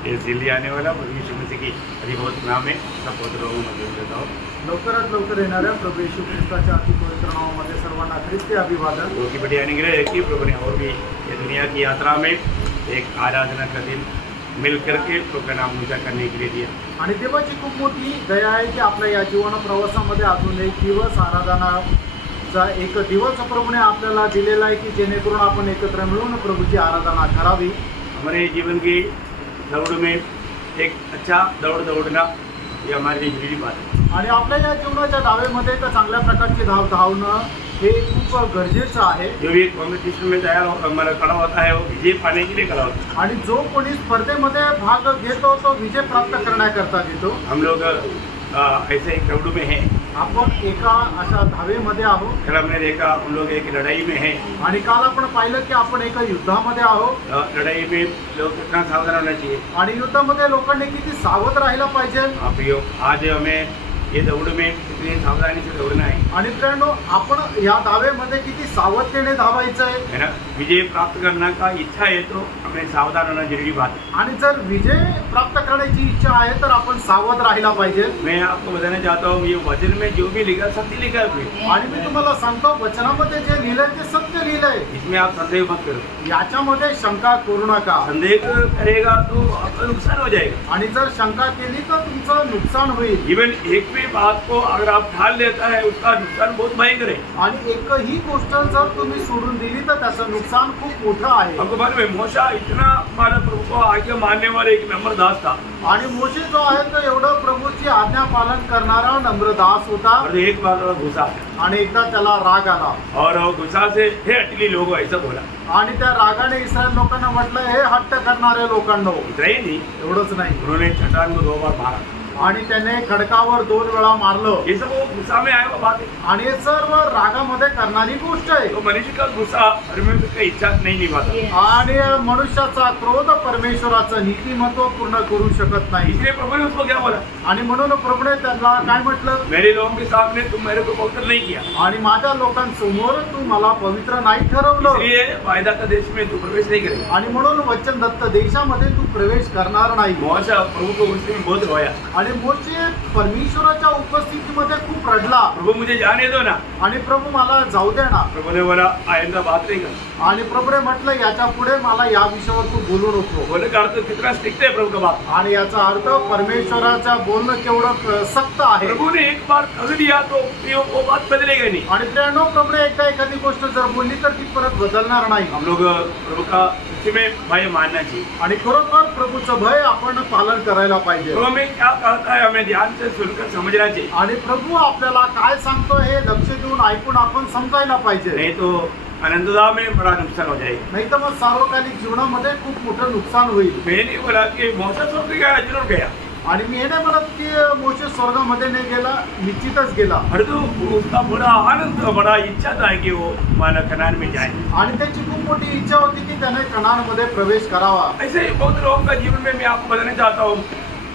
ये जल्दी आने वाला प्रभु यीशु मसीह की अधिभौत नाम में सब पवित्र लोगों में जोड़ देता हूँ। लवकरात लवकर येणाऱ्या प्रभू येशू ख्रिस्ताच्या अति पवित्र नावामध्ये सर्वांना ख्रिस्ती अभिवादन। प्रभु की बड़ी अनुग्रह है कि प्रभु ने और भी ये दुनिया की यात्रा में एक आराधना का दिन मिल करके प्रभु का नाम ऊंचा करने के लिए दिया। आणि देवाची खूप मोठी दया आहे की आपल्या या जीवन प्रवासामध्ये अजून एक दिवस आराधनाचा एक दिवस प्रभूने आपल्याला दिलेला आहे की जेणेकरून आपण एकत्र मिळून प्रभूची आराधना करावी। हमारे जीवन की दौड़ में एक अच्छा दौड़ना ये हमारे लिए जरूरी बात है। आणि आपल्या या जीवनाच्या धावेमध्ये एक चांगल्या प्रकारची धावणं हे खूप गरजेचं आहे। जो भी कॉम्पिटिशन में हमारा खड़ा होता है वो विजय पाने के लिए खड़ा होता है। आणि जो कोणी स्पर्धेमध्ये भाग घेतो तो विजय प्राप्त करण्याकरता घेतो। हम लोग ऐसे एक दौड़ में हैं। आपण एका अशा धावेमध्ये आहोत। कल हमने देखा हम लोग एक लड़ाई में हैं। आणि काल आपण पाहिलं की आपण एका युद्धामध्ये आहोत। लड़ाई में लोग कितना सावधान होना चाहिए आणि युद्धामध्ये लोकांनी किती सावध राहायला पाहिजे। आज हमें ये दौड़ में कितनी सावधानी से दौड़ना है। आणि मित्रांनो आपण या धावेमध्ये किती सावधतेने धावायचं है ना। विजय प्राप्त करने का इच्छा है तो हमें सावधान होना जरूरी बात है। आणि जर विजय प्राप्त करण्याची इच्छा आहे तर आपण सावध राहायला पाहिजे। मैं आपको बताना चाहता हूँ ये वचन में जो भी लिखा सत्य लिखा है। आणि मी तुम्हाला सांगतो वचनामध्ये जे लिहिलंय ते सत्य लिहिलंय। इसमें आप संदेह मत करो। याच्यामध्ये शंका करू नका। संदेह करेगा तो आपका नुकसान हो जाएगा। आणि जर शंका केली तर तुमचं नुकसान होईल। इवन एक भी बात को अगर आप ठान लेता है उसका नुकसान बहुत भयंकर है। आणि एकही गोष्ट जर तुम्ही सोडून दिली तर त्याचं नुकसान खूप मोठं आहे। आपको मालूम है मोशा इतना हमारा प्रभु को आज्ञा मानने वाला एक नम्र दास था। आणि मोशे जो आहे तो एवढं प्रभूची आज्ञा पालन करणारा नम्र दास होता। और एक बार गुस्सा आणि एकदा त्याला राग आला और गुस्सा से हे हटली लोग ऐसा बोला। आणि त्या रागाने इस्रायल लोकांना म्हटलं हे हट्ट करणारे लोकांनो। इतना ही नहीं एवढंच नाही उन्होंने चट्टान को 2 बार मारा आणि त्याने खडकावर 2 वेळा मारलं। ये सब वो गुस्सा में आया हुआ बात है। आणि हे सर्व रागामध्ये करणारी गोष्ट आहे। तो मनुष्य का गुस्सा परमेश्वर की इच्छा नहीं निभाता। आणि मनुष्याचा क्रोध परमेश्वराचं नीतिमत्व पूर्ण करू शकत नाही। इसलिए प्रभु ने उसको क्या बोला। आणि म्हणून प्रभूने त्याला काय म्हटलं मेरे लोगों के सामने तुम मेरे को पवित्र नहीं किया। आणि माझ्या लोकांसमोर तू मला पवित्र नाही ठरवलं। इसलिए वायदा का देश में तू प्रवेश नहीं करेगा। आणि म्हणून वचनदत्त देशामध्ये तू प्रवेश करणार नाही। मोशा प्रभु को उस दिन बहुत रोया। आणि मोशे परमेश्वराच्या उपस्थितीमध्ये खूप रडला। प्रभु मुझे जाने दो ना। आणि प्रभू मला जाऊ दे ना। प्रभु ने बोला आइंदा बात नहीं कर। आणि प्रभूने म्हटलं याच्या पुढे मला या विषयावर तू बोलू नको। बोलने का अर्थ कितना स्ट्रिक्ट है प्रभु का बात। आणि याचा अर्थ परमेश्वराचा बोलणं केवढं सक्त आहे। प्रभु ने एक बार कह दिया तो वो बात बदलेगा नहीं। आणि प्रेरणो प्रभूने एकदा एखादी गोष्ट जर बोलली तर ती परत बदलणार नाही। हम लोग प्रभु का सच्ची में भय मानना चाहिए। आणि खरोखर प्रभूचं भय आपण पालन करायला पाहिजे। प्रभु हमें क्या कहता है हमें ध्यान से सुनकर समझना चाहिए। आणि प्रभू आपल्याला काय सांगतो हे लक्ष देऊन ऐकून आपण समजायला पाहिजे। नहीं तो अनंतता में बड़ा नुकसान हो जाएगा। नाही तर मग सार्वकालिक जीवनामध्ये खूप मोठं नुकसान होईल। मैंने बोला कि मोशा स्वर्ग गया जरूर गया। आणि मी हे नाही म्हणत की मोशे स्वर्गामध्ये नाही गेला, निश्चितच गेला। परंतु उसका बड़ा आनंद बड़ा इच्छा था कि वो माना कनान में जाए। आणि त्याची खूप मोठी इच्छा होती की त्याने कनानमध्ये प्रवेश करावा। ऐसे बहुत लोगों का जीवन में मैं आपको बताना चाहता हूँ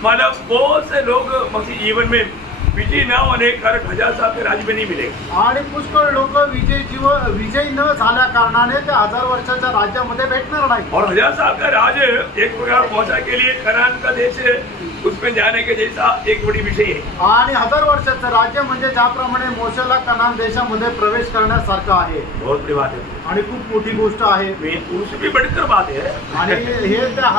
मतलब बहुत से लोग मसीह जीवन में विजय न होने के कारण 1000 साल के राज्य में नहीं मिलेगा। आणि पुष्कळ लोक विजय न झाल्या कारणाने ते 1000 वर्षाच्या राज्यामध्ये भेटणार नाही। और 1000 साल का राज्य एक प्रकार मोशा के लिए कनान का देश उसमें जाने के जैसा एक बड़ी विषय है। आणि 1000 वर्षाचं राज्य म्हणजे ज्याप्रमाणे मोशाला कनान देशामध्ये प्रवेश करण्यासारखं आहे। बहुत बड़ी बात है आणि खूप मोठी गोष्ट आहे। उससे भी बढ़कर बात है। आणि हे त्या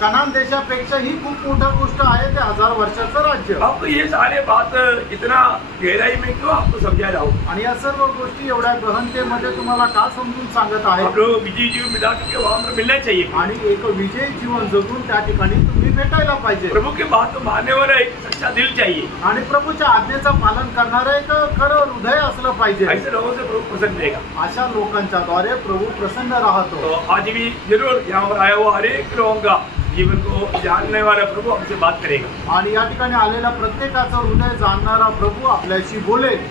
कनान देशापेक्षा ही खूप मोठा गोष्ट आहे ते 1000 वर्षाचं राज्य। आपको ये सारे बात इतना गहराई में क्यों आपको समझा रहा हूँ। आणि या सर्व गोष्टी एवढ्या गहनतेमध्ये तुम्हाला का समजून सांगत आहे। आप लोग विजय जीवन मिला के वहाँ पर मिलना चाहिए। आणि एक विजय जीवन जगून त्या ठिकाणी तुम्ही भेटायला पाहिजे। प्रभु की बात मानने वाला एक सच्चा दिल चाहिए। आणि प्रभूच्या आज्ञेचं पालन करणारं एक खरं हृदय असलं पाहिजे। ऐसे लोगों से प्रभु प्रसन्न रहेगा। अशा लोकांच्या द्वारे प्रभू प्रसन्न राहतो। तो आज भी जरूर यहाँ पर आया हुआ हर एक लोगों का जीवन को जानने वाला प्रभु हमसे बात करेगा। आणि या ठिकाणी आलेला प्रत्येकाचं हृदय जाणणारा प्रभू आपल्याशी बोलेल।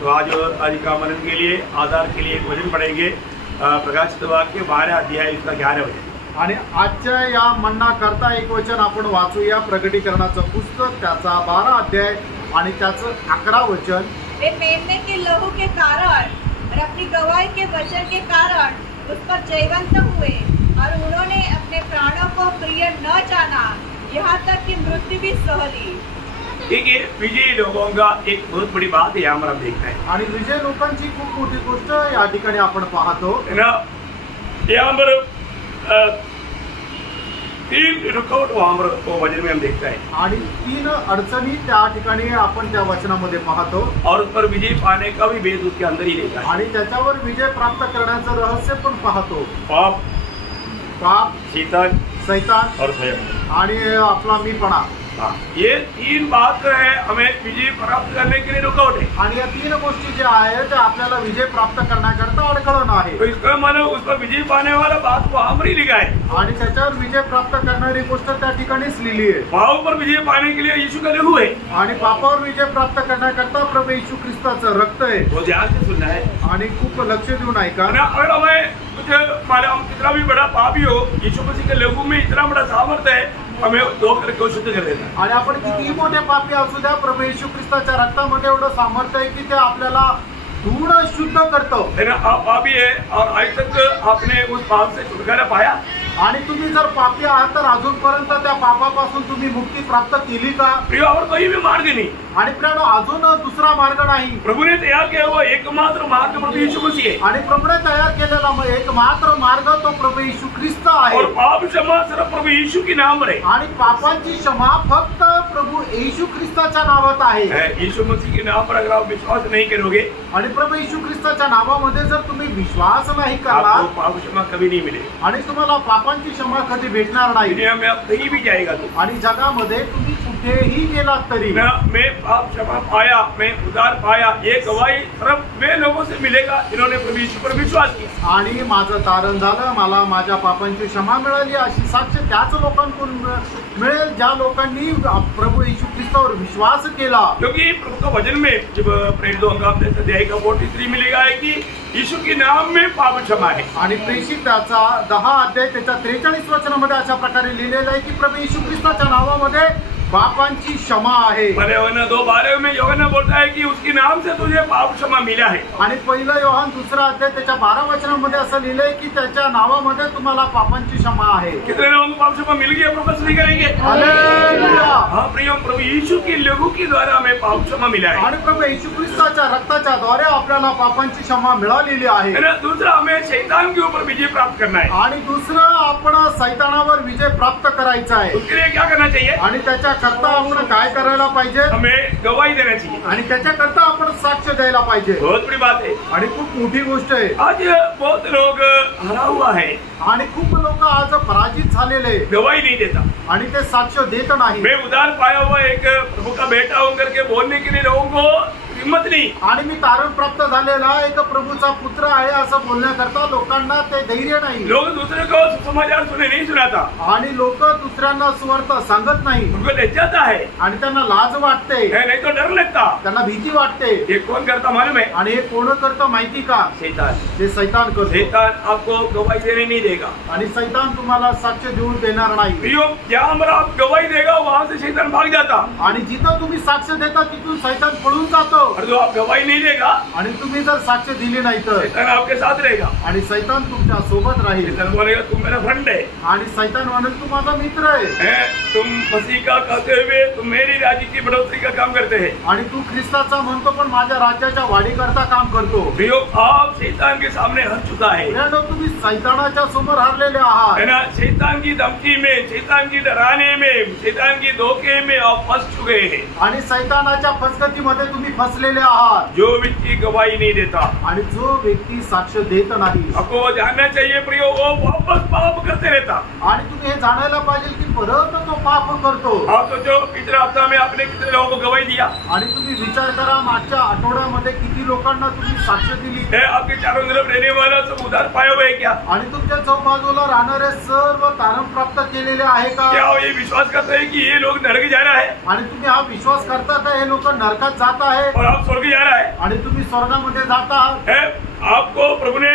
तो आज का मनन के लिए आधार के लिए एक वचन पढ़ेंगे प्रकाशित वाक्य 12 अध्याय इसका 11 वचन। आणि आजच्या या म्हणणा करता एक वचन आपण वाचूया प्रकटीकरणाचं पुस्तक त्याचा 12 अध्याय आणि त्याचं 11 वचन। वे मेमने के लहू के कारण और अपनी गवाही के वचन के कारण उस पर जयवंत हुए और उन्होंने अपने प्राणों को प्रिय न जाना मुक्ति भी सह ली। ठीक है, विजयी लोगों का एक बहुत बड़ी बात है यहाँ पर हम देखते हैं, आणि विजय लोकांची खूप मोठी गोष्ट या ठिकाणी आपण पाहतो. है ना. यहाँ पर 3 रुकावट वहाँ पर वो वचन में हम देखते हैं, आणि 3 अडचणी त्या ठिकाणी आपण त्या वचनामध्ये पाहतो. और उस पर विजय पाने का भी भेद उसके अंदर ही रहता है. आणि त्याच्यावर विजय प्राप्त करण्याचं रहस्य पण पाहतो. पाप, पाप, शैतान और स्वयं. आणि आपला मीपणा. ये 3 बात है हमें विजय प्राप्त करने के लिए रुकावट है. आणि या 3 गोष्टी ज्या आहेत त्या आपल्याला विजय प्राप्त करण्याकरता अडखळण आहे. तो इसका मानो उस पर विजय पाने वाला बात वहाँ पर ही लिखा है. आणि त्याच्यावर विजय प्राप्त करणारी गोष्ट त्या ठिकाणीच लिहिली आहे. पापों पर विजय पाने के लिए यीशु का लहू है, आणि पापावर विजय प्राप्त करण्याकरता प्रभू येशू ख्रिस्ताचं रक्त आहे. वो ध्यान से सुनना है. आणि खूप लक्ष देऊन ऐका. अगर हमें कुछ हम कितना भी बड़ा पापी हो, यीशु मसीह के लहू में इतना बड़ा सामर्थ्य है, हमें धो करके शुद्ध कर देता है. आणि आपण किती मोठे पापी असू द्या, प्रभू येशू ख्रिस्ताच्या रक्तामध्ये एवढं सामर्थ्य आहे की ते आपल्याला धूळ शुद्ध करतो. आप पापी है और आज तक आपने उस पाप से छुटकारा पाया. आणि तुम्ही जर पापी आहात तर अजूनपर्यंत त्या पापापासून तुम्ही मुक्ती प्राप्त केली का? प्रिय, और कोई भी मार्ग नहीं. आणि प्रियानो, अजून दुसरा मार्ग नाही. प्रभु ने तैयार किया हुआ एकमात्र मार्ग प्रभु यीशु मसीह है. आणि प्रभूने तयार केलेला एकमात्र मार्ग तो प्रभू येशू ख्रिस्त आहे. और पाप क्षमा सिर्फ प्रभु यीशु के नाम है. आणि पापांची क्षमा फक्त प्रभु येशू ख्रिस्ताच्या नावात आहे. यीशु मसीह के नाम पर अगर आप विश्वास नहीं करोगे, आणि प्रभू येशू ख्रिस्ताच्या नावामध्ये जर तुम्ही विश्वास नाही करणार, आपको पाप क्षमा कभी नहीं मिले. आणि तुम्हाला पापांची क्षमा कधी भेटणार नाही. दुनिया में आप कहीं भी जाएगा तो, आणि जगामध्ये तुम्ही कुठेही गेलात तरी, मैं पाप क्षमा पाया, मैं उद्धार पाया, ये गवाही सिर्फ वे लोगों से मिलेगा जिन्होंने प्रभु यीशु पर विश्वास किया. आणि माझं तारण झालं, मला माझ्या पापांची क्षमा मिळाली अशी साक्ष त्याच लोकांकडून मिळेल ज्या लोकांनी प्रभू येशू ख्रिस्तावर विश्वास केला. क्योंकि प्रभु का वचन में जब प्रेरित 2 अध्याय का 43 मिलेगा है कि यीशु के नाम में पाप क्षमा है. आणि प्रेषित त्याचा 10 अध्याय त्याच्या 43 वचनामध्ये अशा प्रकारे लिहिलेलं आहे की प्रभू येशू ख्रिस्ताच्या नावामध्ये पापांची क्षमा आहे. भले यूहन्ना 2:12 में यूहन्ना बोलता है कि उसके नाम से तुझे पाप क्षमा मिला है. आणि 1 योहान 2 अध्याय त्याच्या 12 वचनामध्ये असं लिहिलंय की त्याच्या नावामध्ये तुम्हाला पापांची क्षमा आहे. कितने लोगों को पाप क्षमा मिल गई, हम लोग नहीं करेंगे. हालेलुया. हाँ प्रिय, प्रभु यीशु के लहू के द्वारा हमें पाप क्षमा मिला है. आणि प्रभू येशू ख्रिस्ताच्या रक्ताच्या द्वारे आपल्याला पापांची क्षमा मिळालेली आहे. दूसरा, हमें शैतान के ऊपर विजय प्राप्त करना है. आणि दुसरं, आपण सैतानावर विजय प्राप्त करायचा आहे. उसके लिए क्या करना चाहिए? आणि त्याच्याकरता आपण काय करायला पाहिजे? हमें गवाही देना चाहिए. आणि त्याच्याकरता आपण साक्ष द्यायला पाहिजे. बहुत बड़ी बात है. आणि खूप मोठी गोष्ट आहे. आज बहुत लोग हरा हुआ है, आणि खूप लोक आज पराजित झालेले, गवाही नहीं देता. आणि ते साक्ष देत नाही. मैं उद्धार पाया हुआ एक प्रभु का बेटा हूं करके बोलने के लिए लोगों को हिम्मत नहीं. आणि मी तारण प्राप्त झालेला एक प्रभूचा पुत्र आहे असं बोलण्याकरता लोकांना ते धैर्य नाही. लोग दूसरे को समाचार सुने नहीं सुनाता. आणि लोक दुसऱ्यांना सुवार्ता सांगत नाही. उनको लज्जाता है, आणि त्यांना लाज वाटते, नहीं तो डर लगता. त्यांना भीती वाटते. ये कौन करता मालूम है? आणि हे कोण करतं माहिती का? शैतान. ते सैतान करतो. शैतान आपको गवाही देने नहीं देगा. आणि सैतान तुम्हाला साक्ष देऊन देणार नाही. प्रियो, जहां पर आप गवाही देगा वहां से शैतान भाग जाता. आणि जिथं तुम्ही साक्ष देता तिथून सैतान पळून जातो. और जो आप गवाही नहीं देगा, आणि तुम्ही जर साक्ष दिली नाही तर शैतान आपके साथ रहेगा. आणि सैतान तुमच्या सोबत राहील. शैतान बोलेगा तुम मेरा फ्रेंड है. आणि सैतान म्हणेल तू माझा मित्र आहे. तुम मसीह का कहते हुए तुम मेरी राज्य की बढ़ोतरी का काम करते हैं. आणि तू ख्रिस्ताचा म्हणतो पण माझ्या राज्याच्या वाढीकरता काम करतो. प्रियो, आप शैतान के सामने हर चुका है. तुम्ही सैतानाच्या समोर हरलेले आहात. है ना. शैतान की धमकी में, शैतान की डराने में, शैतान की धोखे में आप फंस चुके हैं. आणि सैतानाच्या फसगतीमध्ये तुम्ही फसलेले आहात. जो व्यक्ति गवाही नहीं देता, आणि जो व्यक्ती साक्ष देत नाही, आपको जानना चाहिए प्रियो, वो वापस पाप करते रहता. आणि तुम्ही हे जाणायला पाहिजे की परत तो पाप करतो. आप सोचो, पिछले हफ्ता में आपने कितने लोगों को गवाही दिया? आणि तुम्ही विचार करा, मागच्या आठवड्यामध्ये किती लोकांना तुम्ही साक्ष दिली. आपके चारों तरफ रहने वाला सब उद्धार पाए हुए क्या? आणि तुमच्या चौबाजूला राहणारे सर्व तारण प्राप्त केलेले आहे का? क्या ये विश्वास करते हैं कि ये लोग नरक जा रहा है? आणि तुम्ही हा विश्वास करता का हे लोक नरकात जात आहे और आप स्वर्ग जा रहा है? आणि तुम्ही स्वर्गामध्ये जात आहात. आपको प्रभु ने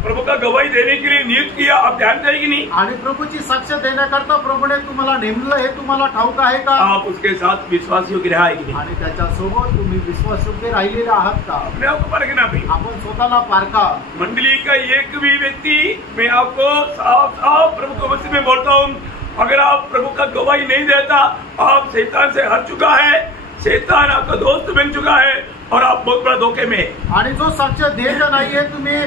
प्रभु का गवाही देने के लिए नियुक्त किया. आप जानते हैं कि नहीं? आणि प्रभूची साक्ष देण्याकरता प्रभूने तुम्हाला नेमलं हे तुम्हाला ठाऊक आहे का? आप उसके साथ विश्वास योग्य रहा है कि नहीं? आणि त्याच्यासोबत तुम्ही विश्वासयोग्य राहिलेले आहात का? अपने आपको परखना भी. आपण स्वतःला पारखा. मंडली का एक भी व्यक्ति, मैं आपको साफ साफ प्रभु को वचन में बोलता हूँ, अगर आप प्रभु का गवाही नहीं देता, आप शैतान से हार चुका है, शैतान आपका दोस्त बन चुका है और आप बहुत बड़ा धोखे में है। आणि जो साक्ष देत नाहीये तुम्ही,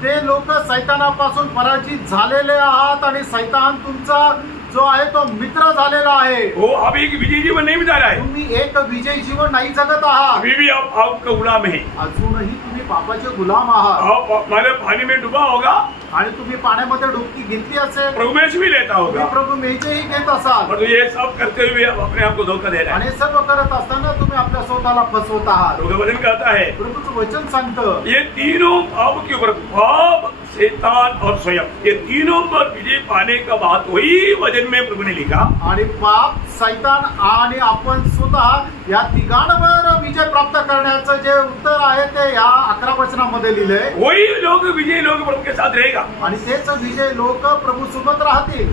ते लोक सैतानापासून पराजित झालेले आहात आणि सैतान तुमचा जो आहे तो मित्र झालेला आहे। वो अभी एक विजयी जीवन नहीं बिता रहा है, तुम्ही एक विजयी जीवन नाही जगत आहात, अभी भी आप आपका गुलाम है। अजूनही तुम्ही पापाचे गुलाम आहात आप हमारे पानी में डूबा होगा, आणि तुम्ही पाण्यामध्ये डुबकी घेतली असेल, प्रभु में भी लेता तुम्ही होगा, प्रभु मेजेही घेत असाल, और ये सब करते हुए आप अपने आप को धोखा दे रहे हैं। आणि सर्व करत असताना तुम्ही आपल्या स्वतःला फसवत आहात। प्रभु का वचन कहता है, प्रभूचं वचन सांगतं ये तीनों पाप के ऊपर, पाप, शैतान और स्वयं, ये तीनों पर विजय पाने का बात वही वचन में प्रभु ने लिखा। आणि पाप, सैतान आणि आपण स्वतः या तिघांवर विजय प्राप्त करण्याचं जे उत्तर आहे ते या 11 वचनामध्ये लिहिलंय। वही लोग विजयी लोग प्रभु के साथ रहेगा। आणि तेच विजय लोक प्रभु सोबत राहतील।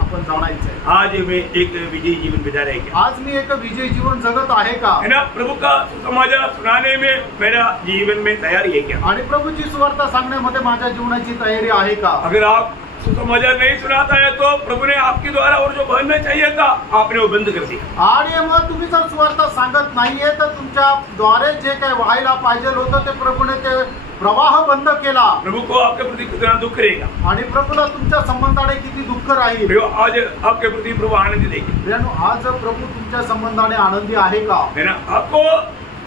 आपण जाणायचंय आज मैं एक विजयी जीवन बिता रहे क्या? आज मी एक विजयी जीवन जगत आहे का? है ना, प्रभु का सुसमाचार सुनाने में मेरा जीवन में तैयारी है क्या? आणि प्रभूची सुवार्ता सांगण्यामध्ये माझ्या जीवनाची तयारी आहे का? अगर आप सुसमाचार नहीं सुनाता है तो प्रभु ने आपके द्वारा और जो बनना चाहिए था आपने वो बंद कर दिया। आणि मग तुम्ही जर सुवार्ता सांगत नाहीये तर तुमच्या द्वारे जे काही व्हायला पाहिजे होतं ते प्रभूने ते प्रवाह बंद केला। प्रभु को आपके प्रति कितना दुख रहेगा, आणि प्रभूला तुमच्या संबंधाने किती दुःख राहील। आज आपके प्रति प्रभु आनंद देगी। आज प्रभू तुमच्या संबंधाने आनंदी आहे का? है ना, आपको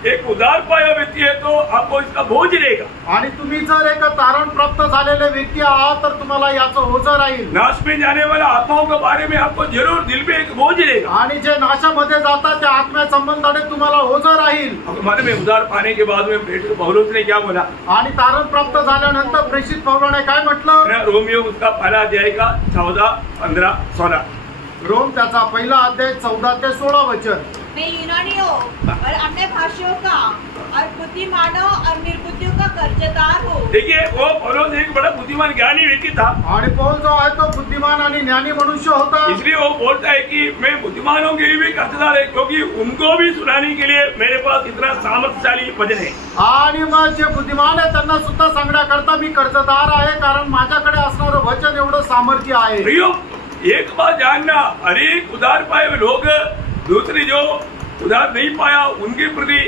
एक उदार पाया व्यक्ति है तो आपको इसका बोझ रहेगा। आणि तुम्ही जर एक तारण प्राप्त झालेले व्यक्ती आहात तर तुम्हाला याचं ओझं राहील। नाश में जाने वाला आत्माओं के बारे में आपको जरूर दिल पे एक बोझ रहेगा। आणि जे नाशामध्ये जातात त्या आत्म्या संबंधाने तुम्हाला ओझं राहील। हमारे में उदार पाने के बाद में प्रेषित पौलुस ने क्या बोला? आणि तारण प्राप्त झाल्यानंतर प्रेषित पौलाने काय म्हटलं? रोमियो उसका पहला अध्याय का 14, 15, 16। रोम त्याचा पहिला अध्याय 14 ते 16 वचन। मैं यूनानियों और अन्य भाषियों का और बुद्धिमानों और निर्बुद्धियों का कर्जदार हूँ। देखिए, वो पौलुस एक बड़ा बुद्धिमान ज्ञानी व्यक्ति था। आणि पौल जो आहे तो बुद्धिमान आणि ज्ञानी मनुष्य होता। इसलिए वो बोलता है कि मैं बुद्धिमानों के लिए भी कर्जदार है, क्योंकि उनको भी सुनाने के लिए मेरे पास इतना सामर्थ्यशाली वचन है। आणि मग जे बुद्धिमान आहे त्यांना सुद्धा सांगण्याकरता मी कर्जदार आहे, कारण माझ्याकडे असणारं वचन एवढं सामर्थ्य आहे। प्रियो, एक बात जानना, अनेक उदार पाए हुए लोग दूसरे जो उदार नहीं पाया उनके प्रति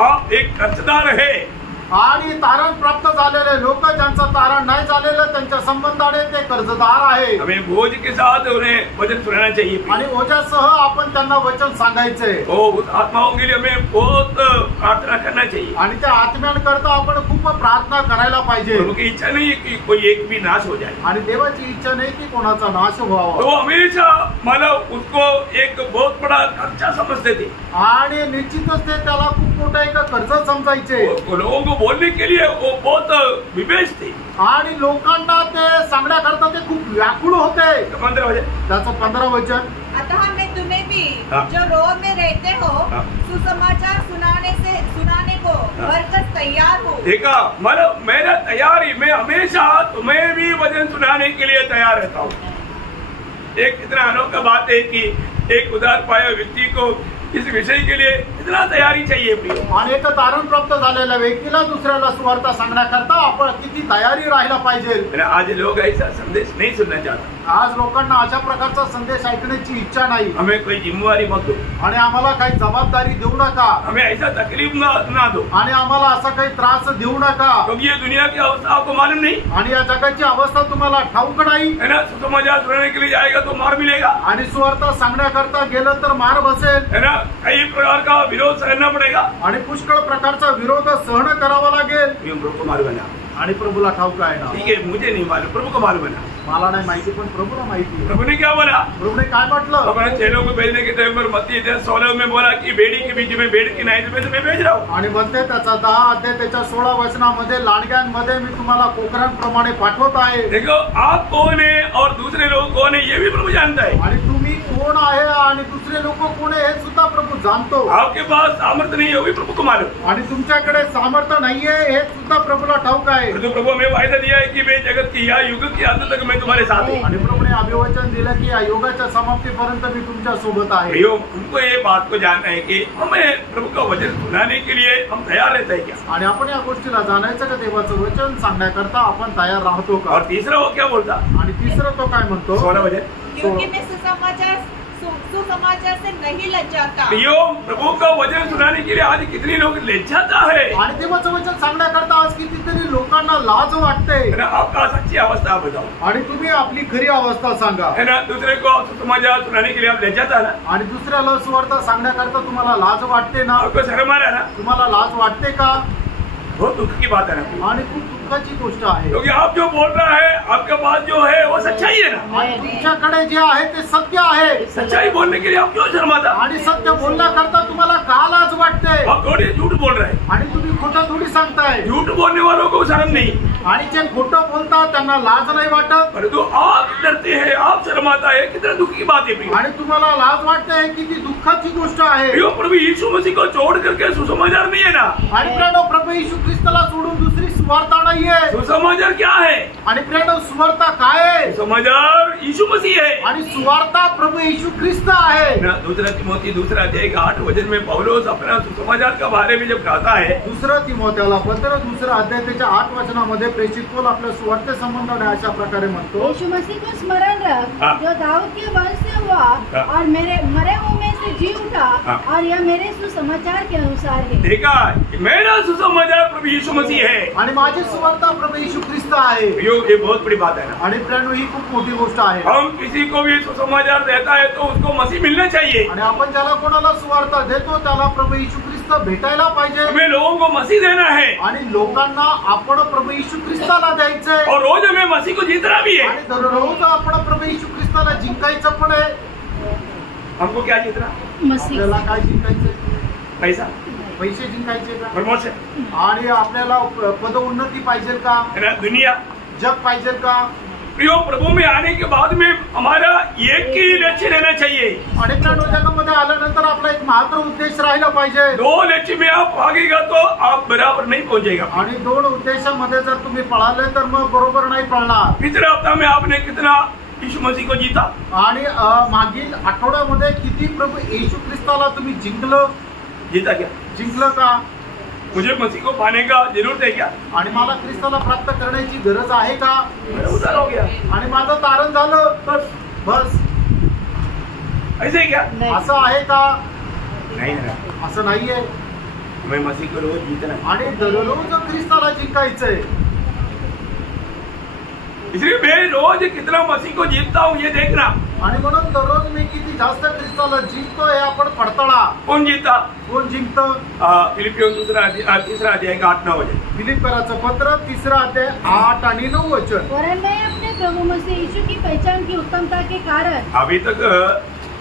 आप एक कर्जदार है। आणि तारण प्राप्त झालेले लोक ज्यांचं तारण नाही झालेलं त्यांच्या संबंधाने ते कर्जदार आहे। हमें बोझ के साथ उन्हें वचन सुनाना चाहिए आणि ओझ्यासह आपण त्यांना वचन सांगायचे। उस आत्माओं के लिए हमें बहुत प्रार्थना करना चाहिए। आणि त्या आत्म्यांकरता आपण खूप प्रार्थना करायला पाहिजे। प्रभु की इच्छा नहीं है कि कोई एक भी नाश हो जाए। आणि देवाची इच्छा नाही की कोणाचा नाश व्हावा। तो हमेशा मतलब उसको एक बहुत बड़ा खर्चा समझते थे। आणि निश्चितच ते त्याला खूप मोठा एक कर्ज समजायचे। लोगों को बोलने के लिए वो बहुत विवेश थे। आणि लोकांना ते सांगण्याकरता ते खूप व्याकुळ होते। 15 वचन, त्याचं 15 वचन। अतः मैं तुम्हें भी हाँ। जो रोम में रहते हो हाँ। सुसमाचार सुनाने को बरकत तैयार हूँ। देखा, मतलब मेरा तैयारी, मैं हमेशा तुम्हें भी वचन सुनाने के लिए तैयार रहता हूँ। एक इतना अनोखा बात है कि एक उदार पाया व्यक्ति को इस विषय के लिए इतना तैयारी चाहिए। आणि एक तारण प्राप्त झालेल्या व्यक्तीला दुसऱ्याला सुवार्ता सांगण्याकरता आपण किती तयारी राहायला पाहिजे। आज लोग ऐसा संदेश नहीं सुनना चाहता। आज लोकांना अशा प्रकारचा संदेश ऐकण्याची इच्छा नाही। हमें कोई जिम्मेवारी मत दो, आणि आम्हाला काही जबाबदारी देऊ नका, हमें ऐसा तकलीफ ना दो, आणि आम्हाला असा काही त्रास देऊ नका, क्योंकि ये दुनिया की अवस्था आपको मालूम नहीं। आणि या जगाची अवस्था तुम्हाला ठाऊक नाही। है ना, सुसमाचार सुनाने के लिए जाएगा तो मार मिलेगा। आणि सुवार्ता सांगण्याकरता गेलं तर मार बसेल। है ना, कई प्रकार का विरोध सहना पड़ेगा। आणि पुष्कळ प्रकारचा विरोध सहन करावा लागेल। प्रभु को मालूम है ना। आणि प्रभूला ठाऊक आहे ना। ठीक है, मुझे नहीं मालूम, प्रभु को मालूम है ना। मला नाही माहिती पण प्रभूला माहिती आहे। प्रभु ने क्या बोला? प्रभूने काय म्हटलं? अपने चेलों को भेजने के टाइम पर मत्ती 10:16 में बोला कि बेड़ी के बीच में भेड़ की नाई में मैं भेज रहा हूँ। आणि म्हणते त्याचा 10 अध्याय त्याच्या 16 वचनामध्ये लांडग्यांमध्ये मी तुम्हाला कोकरांप्रमाणे पाठवत आहे। देखो, आप कौन है और दूसरे लोग कौन है ये भी प्रभु जानता है। आणि तुम्ही कोण आहे आणि दुसरे लोक कोण आहे हे सुद्धा प्रभू जाणतो। आपके पास सामर्थ्य नहीं है वो भी प्रभु को मालूम। आणि तुमच्याकडे सामर्थ्य नाहीये हे सुद्धा प्रभूला ठाऊक आहे। तो प्रभु हमें वायदा दिया है कि मैं जगत की या युग की अंत तक मैं तुम्हारे साथ हूँ। आणि प्रभूने अभिवचन दिलं की या युगाच्या समाप्तीपर्यंत मी तुमच्या सोबत आहे। प्रियो, हमको ये बात को जानना है कि हमें प्रभु का वचन सुनाने के लिए हम तैयार रहते हैं क्या? आणि आपण या गोष्टीला जाणायचं का देवाचं वचन सांगण्याकरता आपण तयार राहतो का? और तीसरा वो क्या बोलता? आणि तिसरं तो काय म्हणतो? 16 वचन, क्योंकि मैं सुसमाचार से नहीं लज्जाता। यो प्रभु का वचन सुनाने के लिए आज कितने लोग लज्जाता है। आणि देवाचं वचन सांगण्याकरता आज कितीतरी लोकांना लाज वाटते। है ना, आपका सच्ची अवस्था बताओ। आणि तुम्ही आपली खरी अवस्था सांगा। है ना, दूसरे को सुसमाचार सुनाने के लिए आप लज्जाता ना। आणि दुसऱ्याला सुवार्ता सांगण्याकरता तुम्हाला लाज वाटते ना? आपको शर्म आ रहा है ना? तुम्हाला लाज वाटते का? बहुत दुख की बात है ना। आणि खूप दुःखाची गोष्ट आहे, क्योंकि आप जो बोल रहा है, आपके पास जो है वो सच्चाई है ना। आणि तुमच्याकडे जे आहे ते सत्य आहे। सच्चाई बोलने के लिए आप क्यों शर्माता? आणि सत्य बोलण्याकरता तुम्हाला का लाज वाटते? आप थोड़ी झूठ बोल रहे हैं। आणि तुम्ही खोटं थोडी सांगताय। झूठ बोलने वालों को शर्म नहीं, आणि जे खोटं बोलतात त्यांना लाज नाही वाटत, परंतु आप डरते हैं, आप शर्माता है। कितना दुख की बात है प्रियो। आणि तुम्हाला लाज वाटते किती दुःखाची गोष्ट आहे। प्रियो, प्रभु यीशु मसीह को छोड़ करके सुसमाचार नहीं है ना। आणि प्रेरणो प्रभू येशू ख्रिस्ताला सोडून दुसरी सुवार्ता नाहीये। सुसमाचार क्या है? आणि प्रेरणो सुवार्ता काय आहे? सुसमाचार यीशु मसीह है। आणि सुवार्ता प्रभू येशू ख्रिस्त आहे। ना, दूसरा तिमोथी दूसरा अध्याय का 8 वचन में पौलुस अपना सुसमाचार का बारे में जब कहता है, दुसरं तिमोथेला पत्र दूसरा अध्याय त्याच्या 8 वचनामध्ये प्रेषित पौल आपल्या सुवार्ते संबंधाने अशा प्रकारे म्हणतो, यीशु मसीह को स्मरण रख, हाँ। जो दाऊद के वंश से हुआ हाँ। और मेरे मरे हुए में से जी उठा, हाँ। और यह मेरे सुसमाचार के अनुसार है। देखा, मेरा सुसमाचार प्रभु यीशु मसीह है। आणि माझी सुवार्ता प्रभू येशू ख्रिस्त आहे। ये बहुत बड़ी बात है ना। आणि प्रेरणो ही खूप मोठी गोष्ट आहे। हम किसी को भी सुसमाचार देता है तो उसको मसीह मिलना चाहिए। आणि आपण ज्याला कोणाला सुवार्ता देतो त्याला प्रभू येशू ख्रिस्त भेटायला पाहिजे। हमें लोगों को मसीह देना है आणि लोकांना आपण प्रभू येशू ख्रिस्ताला द्यायचंय। और रोज हमें मसीह को जीतना भी है। आणि दररोज आपण प्रभू येशू ख्रिस्ताला जिंकायचं पण आहे। हमको क्या जीतना? मसीह आपल्याला काय जिंकायचंय? पैसा, पैसे जिंकायचे का? प्रमोशन, आणि आपल्याला पद उन्नती पाहिजे का? है ना, दुनिया, जग पाहिजे का? प्रियो, प्रभु में आने के बाद में हमारा एक ही लक्ष्य रहना चाहिए। आणि त्या जगामध्ये आल्यानंतर आपला एक मात्र उद्देश राहिला पाहिजे। 2 लक्ष्य में आप भागेगा तो आप बराबर नहीं पहुंचेगा। आणि 2 उद्देशामध्ये जर तुम्ही पळाले तर मग बरोबर नाही पळणार। पिछले हफ्ता में आपने कितना यीशु मसीह को जीता? आणि मागील आठवड्यामध्ये किती प्रभु येशू ख्रिस्ताला तुम्ही जीता क्या? जिंकलं का? मुझे मसीह को पाने का जरूरत है क्या? आणि मला ख्रिस्ताला प्राप्त करण्याची गरज आहे का? मेरा उद्धार हो गया, आणि माझं तारण झालं बस ऐसे क्या? असं आहे का? नहीं ना, असं नाहीये। हमें मसीह को रोज जीतना है। आणि दररोज ख्रिस्ताला जिंकायचंय। इसलिए मैं रोज कितना मसीह को जीतता हूँ ये देखना। आणि म्हणून दररोज मी किती जास्त ख्रिस्ताला जिंकतो हे आपण पडताळा। कौन जीता? कोण जिंकतं? फिलिपियों तीसरा अध्याय का 8-9 वचन। फिलिप्पियराचं पत्र 3 अध्याय 8 आणि 9 वचन। वरन मैं अपने प्रभु मसीह यीशु की पहचान की उत्तमता के कारण अभी तक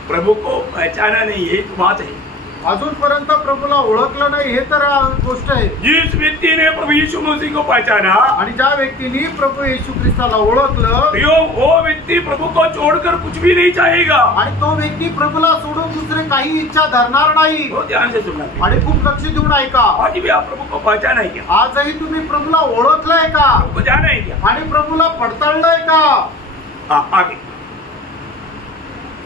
प्रभु को पहचाना नहीं, यही तो बात है। अजूनपर्यंत प्रभूला ओळखलं नाही हे तर गोष्ट आहे। जिस व्यक्ति ने प्रभु यीशु मसीह को पहचाना आणि ज्या व्यक्तीने प्रभू येशू ख्रिस्ताला ओळखलं, प्रियो, वो व्यक्ति प्रभु को छोड़कर कुछ भी नहीं चाहेगा। आणि तो व्यक्ती प्रभूला सोडून दुसरे काही इच्छा धरणार नाही। बहुत ध्यान से सुनना। आणि खूप लक्ष देऊन ऐका। आज भी आप प्रभु को पहचाना है क्या? आजही तुम्ही प्रभूला ओळखलंय का? आपको जाना है क्या? आणि प्रभूला पडताळलंय का? आगे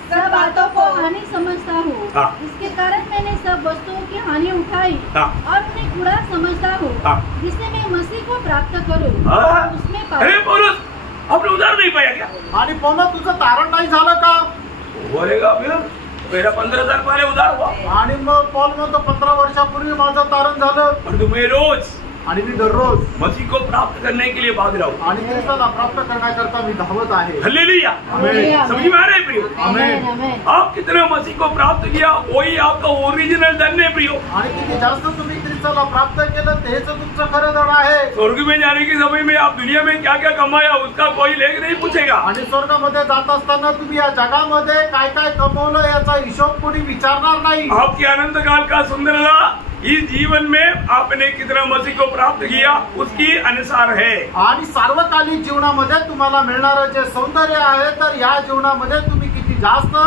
सब बातों को हानि समझता हूँ, हाँ। इसके कारण मैंने सब वस्तुओं की हानि उठाई, हाँ। और उन्हें कूड़ा समझता हूँ, हाँ। जिससे मैं मसीह को प्राप्त करूँ हाँ। और उसमें अरे पाऊँ। पौलुस, आपने उधार नहीं पाया क्या? आणि पौला तुझं तारण नाही झालं का? बोलेगा फिर मेरा 15,000 पहले उधार हुआ आणि मग पौल म्हणतो 15 वर्षापूर्वी माझं तारण झालं। और तुम्हें रोज आणि मी दररोज मसीह को प्राप्त करने के लिए भाग रहा हूँ। आणि ख्रिस्ताला प्राप्त करण्याकरता मी धावत आहे। हालेलुया। आमेन। समझ में आ रहा है प्रियो? आमेन, आमेन। आप कितना मसीह को प्राप्त किया वही आपका ओरिजिनल धन है प्रियो। आणि किती जास्त तुम्ही ख्रिस्ताला प्राप्त केलं तेच तुमचं खरं धन आहे। स्वर्ग में जाने के समय में आप दुनिया में क्या क्या कमाया उसका कोई लेख नहीं पूछेगा। आणि स्वर्गामध्ये जात असताना तुम्ही या जगामध्ये काय काय कमवलं याचा हिशोब कोणी विचारणार नाही। आपके अनंत काल का सुंदरता इस जीवन में आपने कितना मसीह को प्राप्त किया उसकी अनुसार है। आणि सार्वकालिक जीवनामध्ये तुम्हाला मिळणारं जे सौंदर्य आहे तर या जीवनामध्ये तुम्ही किती जास्त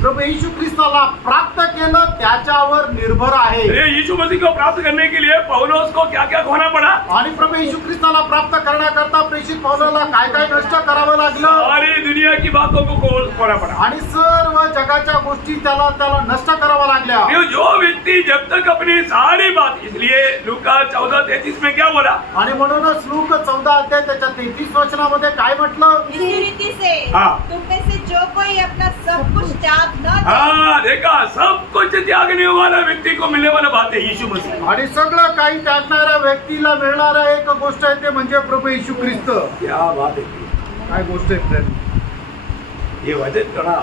प्रभू येशू ख्रिस्ताला प्राप्त केलं त्याच्यावर निर्भर आहे। यीशु मसीह को प्राप्त करने के लिए पौलुस को क्या क्या खोना पड़ा? आणि प्रभू येशू ख्रिस्ताला प्राप्त करण्याकरता प्रेषित पौलाला काय काय नष्ट करावं लागलं? सारी दुनिया की बातों को खोना पड़ा आणि सर्व जगाच्या गोष्टी त्याला नष्ट कराव्या लागल्या। जो व्यक्ति जब तक अपनी सारी बात, इसलिए लूका 14:33 में क्या बोला? आणि म्हणूनच लूक 14 अध्याय त्याच्या 33 वचनामध्ये काय म्हटलं? इसी रीति से हाँ। तुम में से जो कोई अपना सब कुछ त्याग न दे। हाँ देखा, सब कुछ त्यागने वाला व्यक्ति को मिलने वाला बात है यीशु मसीह। आणि सगळं काही त्यागणाऱ्या व्यक्तीला मिळणारा एक गोष्ट आहे ते म्हणजे प्रभू येशू ख्रिस्त। क्या बात है, काय गोष्ट आहे फ्रेंड। ये वजन थोड़ा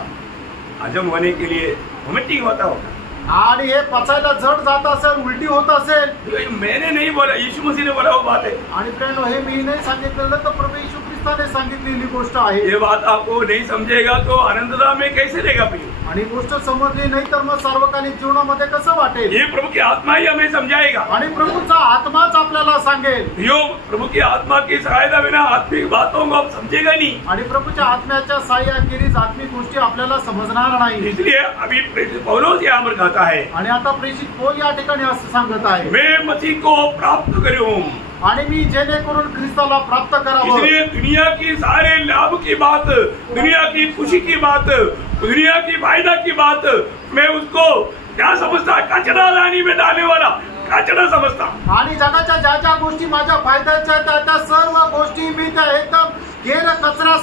हजम होने के लिए वॉमिटिंग होता होगा, आणि हे पचायला जड जात असेल, उलटी होत असेल। मैंने नहीं बोला, यीशु मसीह ने बोला वो बात है। आणि फ्रेंड हे मी नाही सांगितलेलं, तर प्रभू येशू ख्रिस्ताने सांगितलेली गोष्ट आहे। ये बात आपको नहीं समझेगा तो आनंददा में कैसे रहेगा प्रिय? आणि गोष्ट समजली नाही तर मग सार्वकालिक जीवनामध्ये कसं वाटेल? ये प्रभु की आत्मा ही हमें समझाएगा। आणि प्रभूचा आत्माच आपल्याला सांगेल। यो प्रभु की आत्मा की सहायता बिना आत्मिक बातों को आप समझेगा नहीं। आणि प्रभूच्या आत्म्याच्या सहाय्याखेरीज आत्मिक गोष्टी आपल्याला समजणार नाही। इसलिए अभी पौलुस यहाँ पर कहता है, आणि आता प्रेषित पौल या ठिकाणी असं सांगत आहे, मैं मसीह को प्राप्त करूं, आणि मी जेणेकरून ख्रिस्ताला प्राप्त करावं। इसलिए दुनिया की सारे लाभ की बात, दुनिया की खुशी की बात, दुनिया की फायदा की बात मैं उसको क्या समझता, कचरा लानी में डालने वाला कचरा समझता। आणि जगाच्या ज्या ज्या गोष्टी माझ्या फायद्याच्या आहेत त्या सर्व गोष्टी मी त्या एकदम केर कचरा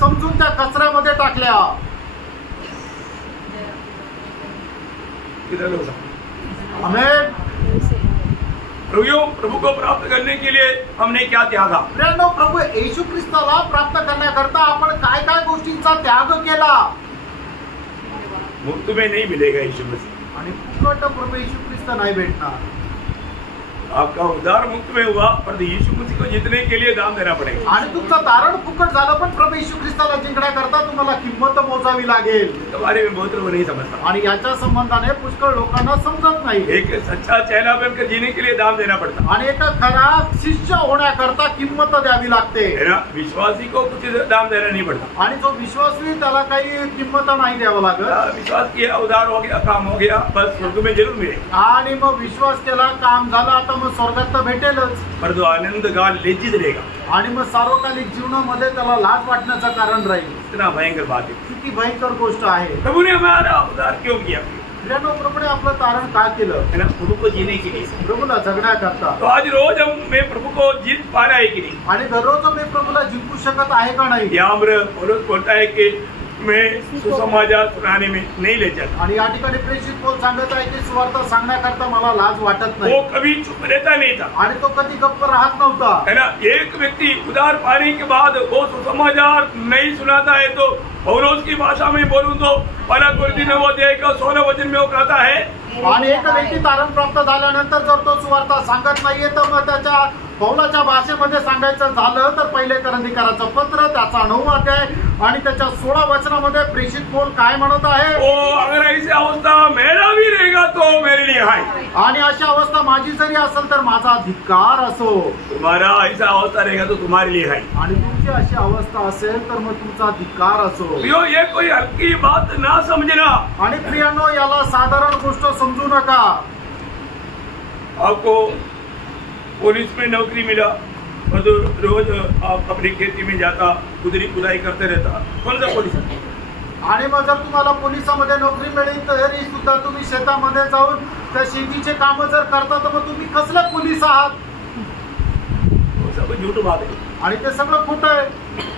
समजून त्या कचऱ्यामध्ये टाकल्या। आमेन। प्रभु को प्राप्त करने के लिए हमने क्या त्यागा? प्रियांनो, प्रभू येशू ख्रिस्ताला प्राप्त करण्याकरता आपण काय काय गोष्टींचा त्याग केला? मुफ्त में नहीं मिलेगा यीशु मसीह, आणि फुकट प्रभू येशू ख्रिस्त नाही भेटणार। आपका उद्धार मुफ्त में हुआ, पर यीशु मसीह को जीतने के लिए दाम देना पड़ेगा। आणि तुमचं तारण फुकट झालं, पण प्रभू येशू ख्रिस्ताला जिंकण्याकरता तुम्हाला किंमत मोजावी लागेल। तुम्हारे में बहुत लोग नहीं समझता, आणि याच्या संबंधाने पुष्कळ लोकांना समजत नाही। एक सच्चा चेला बनकर जीने के लिए दाम देना पड़ता आणि एक खरा शिष्य होण्याकरता किंमत द्यावी लागते, है ना। विश्वासी को कुछ दाम देना नहीं पड़ता, आणि जो विश्वासी त्याला काही किंमत नाही द्यावं लागत। विश्वास किया, उधार हो गया, काम हो गया, बस स्वर्ग में जरूर मिलेगा। आणि मग विश्वास केला, काम झालं, आता मग स्वर्गात तर भेटेलच, पर जो आनंद का लज्जित रहेगा, आणि मग सार्वकालिक जीवनामध्ये त्याला लाज वाटण्याचं कारण राहील। इतना भयंकर बात है। किती भयंकर गोष्ट आहे। प्रभु ने हमारा उद्धार क्यों किया? प्रियांनो, प्रभूने आपलं तारण का केलं? है ना, प्रभु को जीने के लिए, प्रभूला जगण्याकरता। तो आज रोज मैं प्रभु को जीत पा रहा है कि नहीं? आणि दररोज मी प्रभूला जिंकू शकत आहे का नाही? यहाँ पर पौलुस बोलता है कि मैं सुसमाचार सुनाने में नहीं ले जाता। आणि या ठिकाणी प्रेषित पौल सांगत आहे की सुवार्ता सांगण्याकरता मला लाज वाटत नाही। वो कभी चुप रहता नहीं था, आणि तो कधी गप्प राहत नव्हता। है ना। एक व्यक्ति उधार पाने के बाद वो सुसमाचार नहीं सुनाता है तो पौलुस की भाषा में बोलूं तो पहला कोरिन्थी 9 अध्याय का 16 वचन में वो कहता है, आणि एक व्यक्ती तारण प्राप्त झाल्यानंतर जर तो सुवार्ता सांगत नाहीये तर मग त्याच्या पौलाच्या भाषेमध्ये सांगायचं झालं तर पहिले कोरिन्थीकराचं पत्र त्याचा 9 अध्याय आणि त्याच्या 16 वचनामध्ये प्रेषित पौल काय म्हणत आहे? ओ अगर ऐसी अवस्था मेरा भी रहेगा तो मेरे लिए है, आणि अशी अवस्था माझी जरी असेल तर माझा धिक्कार असो। तुम्हारा ऐसा अवस्था रहेगा तो तुम्हारे लिए है। आणि तुमची अशी अवस्था असेल तर मग तुमचा धिक्कार असो। ये कोई हल्की बात ना समझना। आणि प्रियांनो, याला साधारण गोष्ट समजू नका। आपको पुलिस में नौकरी मिला और तो रोज आप अपनी खेती में जाता, खुदाई करते रहता, कौन सा पुलिस है? आणि मग जर तुम्हाला पोलिसामध्ये नोकरी मिळेल तरी सुद्धा तुम्ही शेतामध्ये जाऊन त्या शेतीचे काम जर करता तर मग तुम्ही कसले पोलीस आहात? वो सब झूठ बात है। आणि ते सगळं खोटं आहे।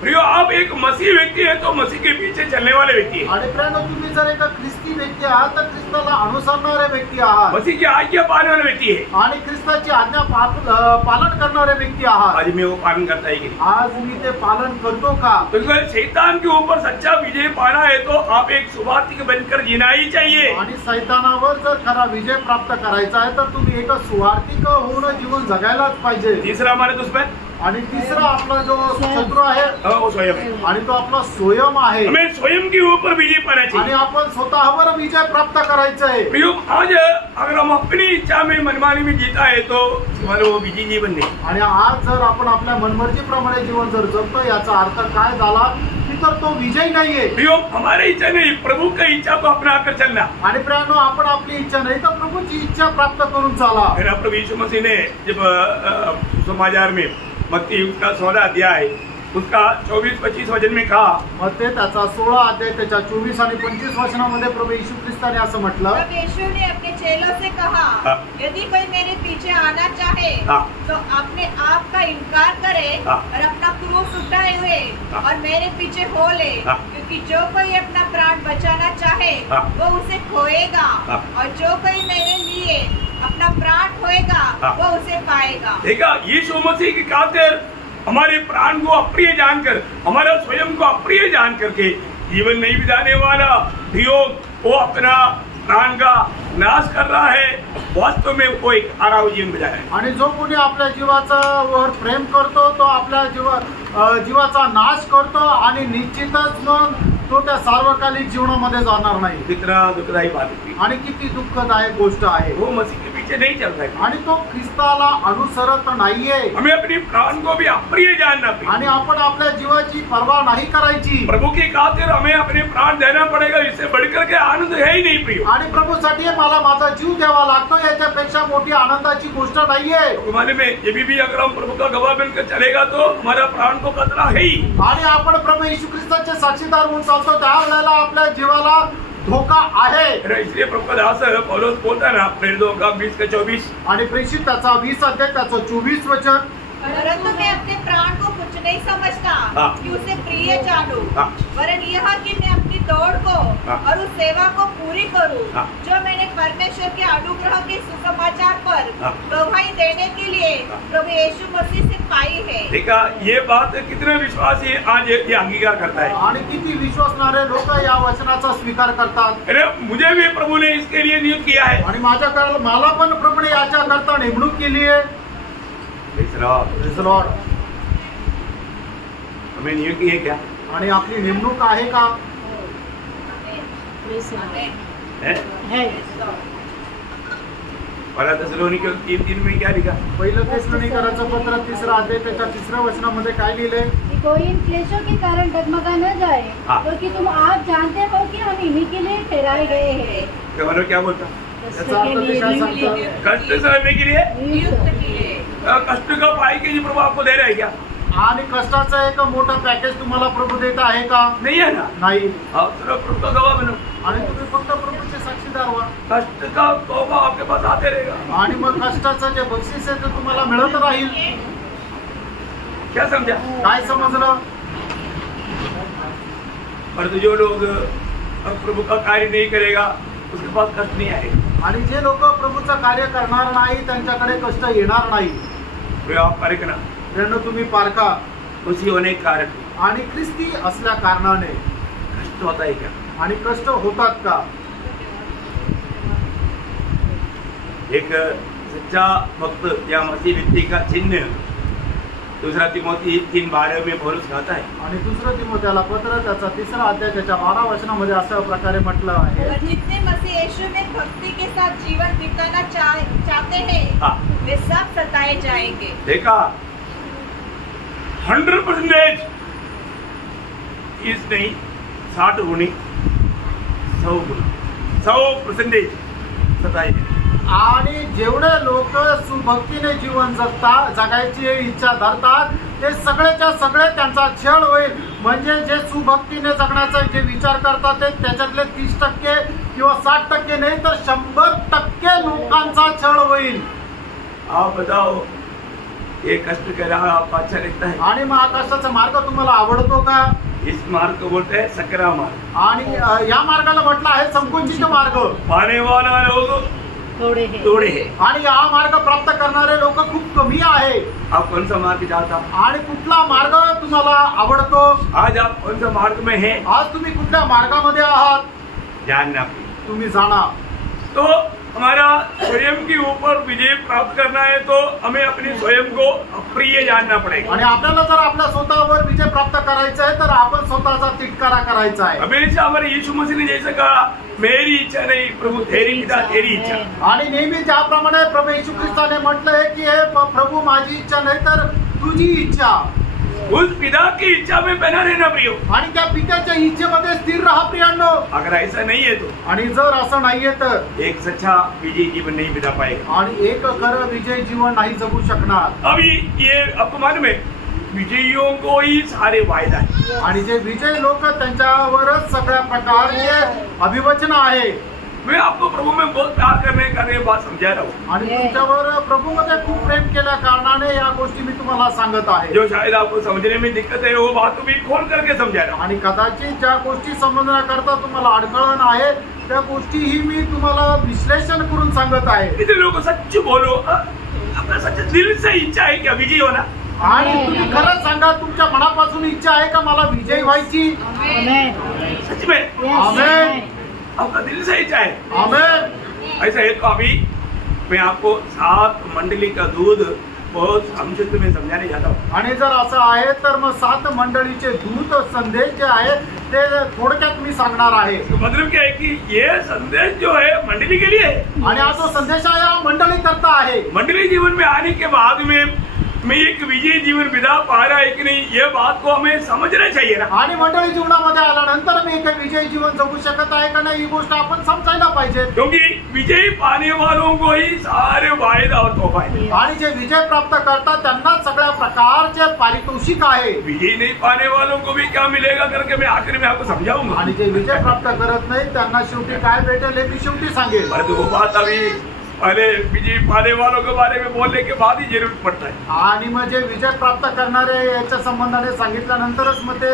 प्रियो, आप एक मसीह व्यक्ति है तो मसीह के पीछे चलने वाले व्यक्ति है। आणि प्रियांनो, तुम्ही जर एक ख्रिस्ती व्यक्ती आहात तर ख्रिस्ताला अनुसरणारे व्यक्ती आहात। मसीह की आज्ञा पालने वाले व्यक्ति है। आणि ख्रिस्ताची आज्ञा पालन करणारे व्यक्ती आहात। आज मैं वो पालन करता है कि नहीं? आज मी ते पालन करतो का? तो अगर शैतान के ऊपर सच्चा विजय पाना है तो आप एक सुवार्तिक बनकर जीना ही चाहिए। आणि सैतानावर जर खरा विजय प्राप्त करायचा आहे तर तुम्ही एक सुवार्तिक होऊन जीवन जगायलाच पाहिजे। तीसरा हमारे दुश्मन, आणि तिसरा आपला जो शत्रू आहे वो स्वयं, आणि तो आपला स्वयं आहे। हमें स्वयं के ऊपर विजय पाना आणि चाहिए। आपण स्वतःवर विजय प्राप्त करायचा आहे। प्रियो, आज अगर हम अपनी इच्छा में मनमानी में जीता है तो हमारा वो विजय जीवन नहीं। आणि आज जर आपण आपल्या मनमर्जीप्रमाणे जीवन जर जगतो याचा अर्थ काय झाला की तर तो विजय नाहीये। प्रियो, हमारी इच्छा नहीं, प्रभु की इच्छा को अपना कर चलना। आणि प्रियांनो, आपण आपली इच्छा नाही तर प्रभूची इच्छा प्राप्त करून चाला। प्रभु यीशु मसीह ने जब समाचार में मत्ती का 16 अध्याय उसका 24-25 वचन में कहा, मत्ते त्याचा 16 अध्याय त्याच्या 24 आणि 25 वचनामध्ये प्रभू येशू ख्रिस्ताने असं म्हटलं, तब यीशु ने अपने चेलों से कहा, हाँ। यदि कोई मेरे पीछे आना चाहे हाँ। तो अपने आप का इनकार करे हाँ। और अपना क्रूस उठाए हुए हाँ। और मेरे पीछे हो ले, हाँ। क्योंकि जो कोई अपना प्राण बचाना चाहे हाँ। वो उसे खोएगा, हाँ। और जो कोई मेरे लिए अपना प्राण खोएगा हाँ। वो उसे पाएगा। देखा, यीशु मसीह की खातिर हमारे प्राण को अप्रिय जानकर, हमारा स्वयं को अप्रिय जान करके जीवन नहीं बिताने वाला धियोग वो अपना प्राण का नाश कर रहा है, वास्तव में वो एक आराम जीवन बिता है। आणि जो कोणी आपल्या जीवाचा वर प्रेम करतो तो आपल्या जीवाचा नाश करतो आणि निश्चितच मग तो त्या सार्वकालिक जीवनामध्ये जाणार नाही। कितना दुखदायी बात है। आणि किती दुःखदायक गोष्ट आहे। वो मसीह के पीछे नहीं चल रहा है आणि तो ख्रिस्ताला अनुसरत नाहीये। हमें अपनी प्राण को भी अप्रिय जानना पड़ेगा आणि आपण आपल्या जीवाची पर्वा नाही करायची। प्रभु की खातिर हमें अपने प्राण देना पड़ेगा, इससे बढ़कर के आनंद है ही नहीं प्रिय। आणि प्रभूसाठी मला माझा जीव द्यावा लागतो, याच्यापेक्षा मोठी आनंदाची गोष्ट नाहीये। तुम्हारे में ये भी अगर हम प्रभु का गवाह बनकर चलेगा तो हमारा प्राण को खतरा है ही। आणि आपण प्रभू येशू ख्रिस्ताचे साक्षीदार होऊन चालतो त्यावेळेला आपल्या जीवाला धोका आहे। इसलिए प्रभु का दास पौलुस बोलता है ना, प्रेरितों का 20-24 आणि प्रेषित त्याचा 20 अध्याय त्याचं 24 वचन, परंतु मैं अपने प्राण को कुछ नहीं समझता हाँ। कि उसे प्रिय जानूं, हाँ। वरन यह कि मैं अपनी दौड़ को हाँ। और उस सेवा को पूरी करूं हाँ। जो मैंने परमेश्वर के अनुग्रह के सुसमाचार पर हाँ। गवाही देने के लिए हाँ। प्रभु यीशु मसीह से पाई है। देखा, ये बात कितने विश्वासी आज ये अंगीकार करता है। आणि किती विश्वासणारे लोक या वचनाचा स्वीकार करतात। अरे मुझे भी प्रभु ने इसके लिए नियुक्त किया है। आणि माझ्याकडे मला पण प्रभूने याच्या करता नेमणूक केली आहे। Praise the लॉर्ड, हमें नियुक्त की है क्या आणि आपली नेमणूक आहे का? है? पहला थिस्सलुनीके 3:3 में क्या लिखा? पहिलं थिस्सलुनीकरांचं पत्र 3 अध्याय त्याच्या 3 वचनामध्ये काय लिहिलंय? कि कोई इन क्लेशों के कारण डगमगा न जाए, हाँ। क्योंकि तुम आप जानते हो कि हम इन्हीं के लिए ठहराए गए हैं। तो क्या बोलता? याचा अर्थ ते काय सांगतं? कष्ट सहने के लिए, नियुक्त किए। कष्ट का पाई के लिए प्रभु आपको दे रहा है क्या? आणि कष्टाचं एक मोठं पॅकेज तुम्हाला प्रभू देत आहे का? नहीं है ना। नाही। आप सिर्फ प्रभु का गवाह बनो आणि तुम्ही फक्त प्रभूचे साक्षीदार व्हा कष्ट का तोबा आपके पास आते रहेगा। आणि मग कष्टाचं जे बक्षीस आहे ते तुम्हाला मिळत राहील। क्या समझा? काय समजलं? और जो लोग प्रभु का कार्य नहीं करेगा उसके पास कष्ट नहीं आएगा। आणि जे लोक प्रभूचं कार्य करणार नाही त्यांच्याकडे कष्ट येणार नाही। वे आप कार्य करना त्यांना तुम्ही पारखा। उसी होने के कारण आणि ख्रिस्ती असल्या कारणाने कष्ट होता है क्या? आणि कष्ट होतात का? एक सच्चा भक्त या मसीह व्यक्ति का चिन्ह दूसरा तिमोथी 3:12 में पौलुस कहता है। आणि दुसरं तिमोथेला पत्र त्याचा 3 अध्याय त्याच्या 12 वचनामध्ये अशा प्रकारे म्हटलं आहे, और जितने मसीह यीशु में भक्ति के साथ जीवन बिताना चाहते हैं हाँ। वे सब सताए जाएंगे। देखा, 100% इस नहीं 60 गुनी 100% सताए जाएंगे। आणि जेवढे लोक सुभक्तीने जीवन जगायची इच्छा धरतात ते सगळेच्या सगळे त्यांचा छळ होईल। म्हणजे जे सुभक्तीने जगण्याचा जे विचार करतात ते त्याच्यातले 30% किंवा 60% नाही तर 100% लोकांचा छळ होईल। आप बताओ, ये कष्ट का राह आपको अच्छा लगता है? आणि मग हा कष्टाचा मार्ग तुम्हाला आवडतो का? इस मार्ग को बोलते हैं सकरा मार्ग। आणि या मार्गाला म्हटलं आहे संकुचित मार्ग। पाने वाला लोग थोड़े हैं। आणि हा मार्ग प्राप्त करणारे लोक खूप कमी आहे। आप कौन सा मार्ग चाहता? आणि कुठला मार्ग तुम्हाला आवडतो? आज आप कौन सा मार्ग में हैं? आज तुम्ही कुठल्या मार्गामध्ये आहात जानना। तुम्ही जाणा। तो हमारा स्वयं के ऊपर विजय प्राप्त करना है तो हमें अपने स्वयं को अप्रिय जानना पड़ेगा। आणि आपल्याला जर आपल्या स्वतःवर विजय प्राप्त करायचा आहे तर आपण स्वतःचा तिटकारा करायचा आहे। हमेशा हमारे यीशु मसीह ने जैसे कहा, मेरी इच्छा नहीं प्रभु तेरी इच्छा, तेरी इच्छा। आणि नेहमी ज्याप्रमाणे प्रभू येशू ख्रिस्ताने म्हटलंय की हे प्रभू माझी इच्छा नाही तर तुझी इच्छा। उस पिता की इच्छा में बना रहना प्रियो। आणि त्या पित्याच्या इच्छेमध्ये स्थिर राहा प्रियांनो। अगर ऐसा नहीं है तो आणि जर असं नाहीये तर एक सच्चा विजय जीवन नहीं बिता पाएगा। आणि एक खरं विजय जीवन नाही जगू शकणार। अभी ये आपको मालूम है, विजयियों को ही सारे वायदा है। आणि जे विजय लोक त्यांच्यावरच सगळ्या प्रकारचे अभिवचन आहे। मैं आपको प्रभु में बहुत प्यार करने ये बात समझा रहा हूँ, आणि तुमच्यावर प्रभूमध्ये खूप प्रेम केल्या कारणाने या गोष्टी मी तुम्हाला सांगत आहे। जो शायद आपको समझने में दिक्कत है वो बात भी खोल करके समझा रहा हूँ। आणि कदाचित ज्या गोष्टी समजण्याकरता तुम्हाला अडखळण आहे त्या गोष्टी ही मी तुम्हाला विश्लेषण करून सांगत आहे। इतने लोग सच बोलो, अपना सच दिल से इच्छा है क्या विजयी होना? आणि तुम्ही खरंच सांगा तुमच्या मनापासून इच्छा आहे का मला विजयी व्हायची? सच में आमेन, आपका दिल से इच्छा है? आमेन। ऐसा है तो अभी मैं आपको 7 मंडली का दूध बहुत संक्षिप्त में समझाने जाता हूँ। आणि जर असं आहे तर मग 7 मंडळीचे दूत संदेश जे आहे ते थोडक्यात मी सांगणार आहे। तो मतलब क्या है कि ये संदेश जो है मंडली के लिए है, आणि हा जो संदेश आहे हा मंडळी करता आहे। मंडली जीवन में आने के बाद में मैं एक विजयी जीवन बिता पा रहा है कि नहीं, ये बात को हमें समझना चाहिए ना। आणि मंडळी जीवनामध्ये आल्यानंतर मी एक विजयी जीवन जगू शकत आहे का नाही ही गोष्ट आपण समजायला पाहिजे। क्योंकि विजयी पाने वालों को ही सारे वायदा और तोहफा है। आणि जे विजय प्राप्त करतात त्यांना सगळ्या प्रकारचे पारितोषिक आहे। विजयी नहीं पाने वालों को भी क्या मिलेगा करके मैं आखिर में आपको समझाऊंगा। आणि जे विजय प्राप्त करत नाही त्यांना शेवटी काय भेटेल हे मी शेवटी सांगेल। पर वो बात अभी पहले विजय पाने वालों के बारे में बोलने के बाद ही जरूरत पड़ता है। आणि मग जे विजय प्राप्त करणारे याच्या संबंधाने सांगितल्यानंतरच मग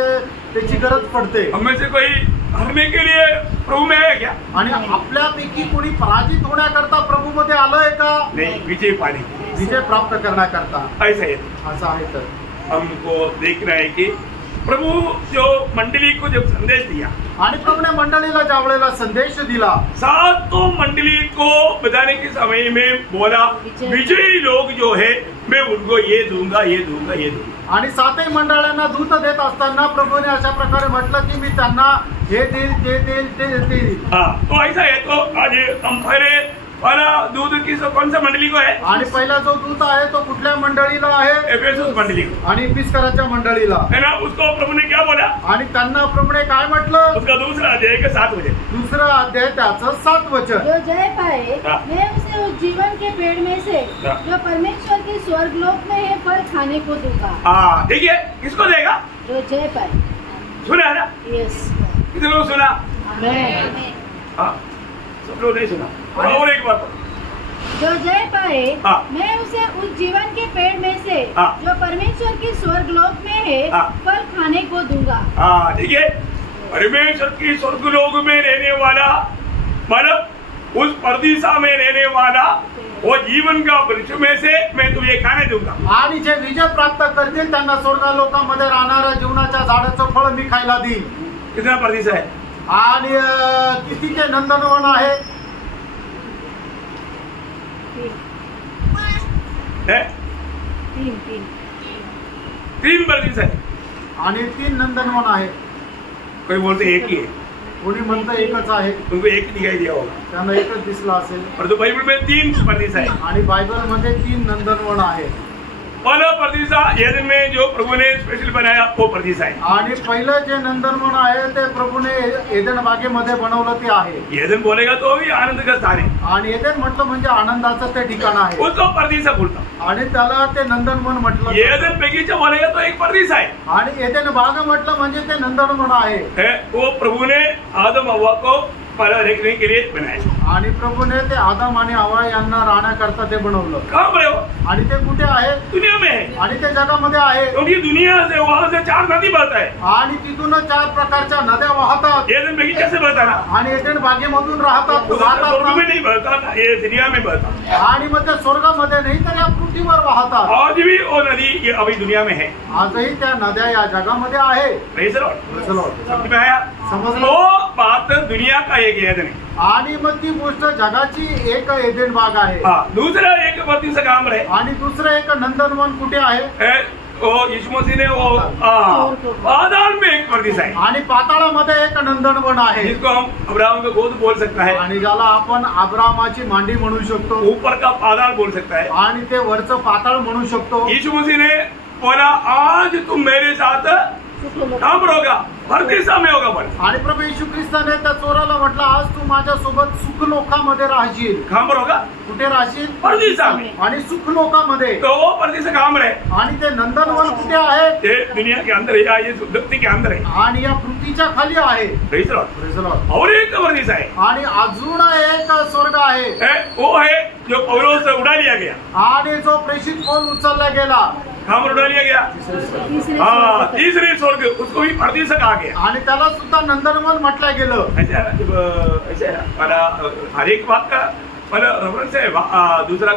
त्याची गरज पडते। हमें से कोई हरने के लिए प्रभु में है क्या? आणि आपल्यापैकी कोणी पराजित होण्याकरता प्रभू मध्ये आलोय का? नहीं, विजय पाने के लिए, विजय प्राप्त करण्याकरता ऐसा है। असं आहे तर हमको देखना है कि प्रभु जो मंडली को जब संदेश दिया, आणि प्रभूने मंडळीला ज्या वेळेला संदेश दिला 7 मंडली को बताने के समय में बोला विजयी लोग जो है मैं उनको ये दूंगा, ये दूंगा, ये दूंगा। आणि 7 मंडळांना दूत देत असताना प्रभूने अशा प्रकारे म्हटलं की मी त्यांना हे देईल, ते देईल, ते देईल। हाँ, तो ऐसा है। तो आज हम पहले वाला दूध किस कौन सा मंडली को है? आणि पहिला जो दूत आहे तो कुठल्या मंडळीला आहे? एफेसस मंडली को। आणि इफिसकराच्या मंडळीला है ना, उसको प्रभु ने क्या बोला? आणि त्यांना प्रभूने काय म्हटलं? उसका दूसरा अध्याय के 7 वचन। दुसरा अध्याय त्याचं 7 वचन। जो जय पाए हाँ। मैं उसे उस जीवन के पेड़ में से हाँ। जो परमेश्वर के स्वर्गलोक में है फल खाने को दूंगा। हाँ, देखिए किसको देगा? जो जय पाए। सुना है ना? यस। कितने लोग सुना? आमेन। हाँ, सब लोग नहीं सुना। और एक बार जो जय पाए हाँ। मैं उसे उस जीवन के पेड़ में से हाँ। जो परमेश्वर के स्वर्गलोक में है हाँ। फल खाने को दूंगा। हाँ, देखिए परमेश्वर की स्वर्गलोक में रहने वाला, मतलब उस परदीसा में रहने वाला वो जीवन का वृक्ष में से मैं तुझे खाने दूंगा। आणि जे विजय प्राप्त करतील त्यांना स्वर्गलोकामध्ये राहणाऱ्या जीवनाच्या झाडाचं फळ मी खायला देईन। कितना परदीसा है? आणि किती ते नंदनवन आहे? है? 3 परदीसा है। आणि 3 नंदनवन आहे। कोई बोलते एक ही है, कोणी म्हणतं एकच आहे, तुमको एक ही दिखाई दिया होगा। त्यांना एकच दिसला असेल। और तो बाइबल में 3 परदीसा है। आणि बायबल मध्ये 3 नंदनवन आहे। पहला परदीसा एदन में जो प्रभु ने स्पेशल बनाया वो परदीसा है। आणि पहिलं जे नंदनवन आहे ते प्रभूने एदन बागेमध्ये बनवलं ते आहे। एदन बोलेगा तो भी आनंद का स्थान है। आणि एदन म्हटलं म्हणजे आनंदाचं ते ठिकाण आहे। उसको परदीसा बोलता। आणि त्याला ते नंदनवन म्हटलं। एदन बगीचा बोलेगा तो एक परदीसा है। आणि एदन बाग म्हटलं म्हणजे ते नंदनवन आहे। वो प्रभु ने आदम हव्वा को पहला रखने के लिए बनाया। आणि प्रभूने ते आदम आणि हवा यांना राहण्याकरता ते बनवलं। कहाँ पर है वो? आणि ते कुठे आहे? दुनिया में है। आणि ते जगामध्ये आहे। क्योंकि दुनिया से वहां से 4 नदी बहता है। आणि तिथून 4 प्रकारच्या नद्या वाहतात। एदन बगीचा से बहता ना, आणि एदन बागेमधून राहतात स्वर्ग में वाहतात। नहीं बहता ना, ये दुनिया में बहता। आणि मग ते स्वर्गामध्ये नाही तर या पृथ्वीवर वाहतात। आज भी वो नदी ये अभी दुनिया में है। आजही त्या नद्या या जगामध्ये आहे। Praise the Lord। चलो समझ में आया? समजलं? वो बात दुनिया का एक एदन है। आणि मग ती गोष्ट जगाची एक एदेन बाग आहे। हाँ, दूसरा एक परदीसा काम है। आणि दुसरं एक नंदनवन कुठे आहे? वो यीशु मसीह ने वो पाताल में एक परदीसा है, आणि पाताळामध्ये एक नंदनवन आहे। जिसको हम अब्राहम का गोद बोल सकता है, आणि ज्याला आपण अब्रामाची मांडी म्हणू शकतो। ऊपर का पाताल बोल सकता है। आणि ते वरचं पाताळ म्हणू शकतो। यीशु मसीह ने बोला आज तुम मेरे साथ काम रहोगा परदेसा में होगा परदेश। आणि प्रभू येशू ख्रिस्ताने त्या चोराला म्हटलं, आज तू माझ्यासोबत सुखलोकामध्ये राहशील. कहाँ पर होगा? कुठे राहशील? परदेसा में। आणि सुखलोकामध्ये. तो वो परदेश कहाँ पर है? आणि ते नंदनवन कुठे आहे? ये दुनिया के अंदर है, ये धरती के अंदर है, आणि या पृथ्वीच्या खाली आहे. Praise the Lord। Praise the Lord। और एक परदेश है, आणि अजून एक स्वर्ग आहे. वो है जो पौलुस से उड़ा लिया गया। आणि जो प्रेषित पौल उचलला गेला. कहाँ पर उड़ा लिया गया? हाँ, तीसरे स्वर्ग, उसको भी परदेश कहा गया। आणि त्याला सुद्धा नंदनवन म्हटलं गेलं. ऐसे मला हर एक बात का मला रेफरेंस है। दूसरा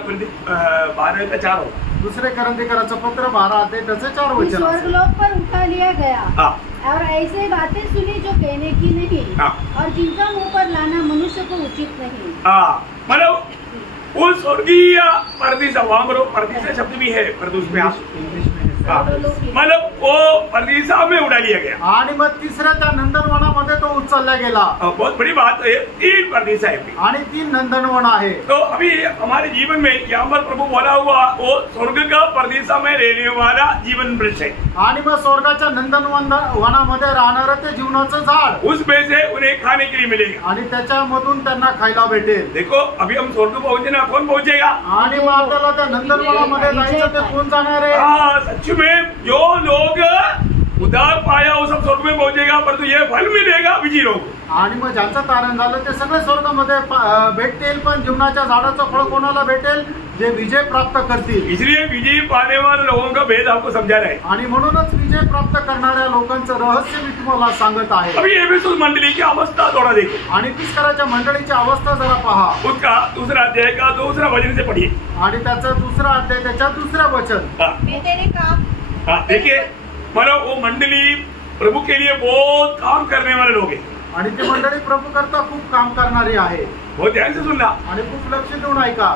12:4 हो। दुसरे करंथीकराचं पत्र 12 अध्याय त्याचे 4 वचन. स्वर्गलोक पर उठा लिया गया हाँ। और ऐसे बातें सुनी जो कहने की नहीं, हाँ। और जिनका मुंह पर लाना मनुष्य को उचित नहीं। मतलब वो स्वर्गीय परदेश, वहां पर परदेश शब्द भी है, पर उसमें इंग्लिश में मतलब वो परदेसा में उड़ा लिया गया। आणि मग तिसऱ्या त्या नंदनवनामध्ये तो उचलला गेला. बहुत बड़ी बात है, 3 परदेश है आणि 3 नंदनवन आहे. तो अभी हमारे जीवन में यहाँ पर प्रभु बोला हुआ वो स्वर्ग का परदेसा में रहने वाला जीवन वृक्ष है। आणि मग स्वर्गाच्या नंदनवन वनामध्ये राहणारं ते जीवनाचं झाड, उसमें से उन्हें खाने के लिए मिलेगा। आणि त्याच्यामधून त्यांना खायला भेटेल. देखो अभी हम स्वर्ग पहुंचे ना, कौन पहुंचेगा? आणि मग आपल्याला त्या नंदनवनामध्ये जायचं, ते कोण जाणार आहे? हाँ, सच में जो लोग उद्धार पाया वो सब स्वर्ग में पहुंचेगा, परंतु ये फल मिलेगा विजयी लोग। आणि मग ज्यांचं तारण झालं ते सगळे स्वर्गामध्ये भेटतील, पण जीवनाच्या झाडाचं फळ कोणाला भेटेल? जे विजय प्राप्त करतील. इसलिए विजय पाने वाले लोगों का भेद आपको समझा रहा है। आणि म्हणूनच विजय प्राप्त करणाऱ्या लोकांचं रहस्य मी तुम्हाला सांगत आहे. अभी एफेसुस मंडली की अवस्था थोड़ा देखो, आणि फिस्कराच्या मंडळीची अवस्था जरा पहा. उसका दूसरा अध्याय का 2 वचन से पढ़िए। आणि त्याचा 2 अध्याय त्याच्या 2 वचन. मैं तेरे काम देखिए, मतलब वो मंडली प्रभु के लिए बहुत काम करने वाले लोग हैं। आणि ती मंडळी प्रभू करता खूप काम करणारी आहे. बहुत ध्यान से सुनना, आणि खूप लक्ष देऊन ऐका.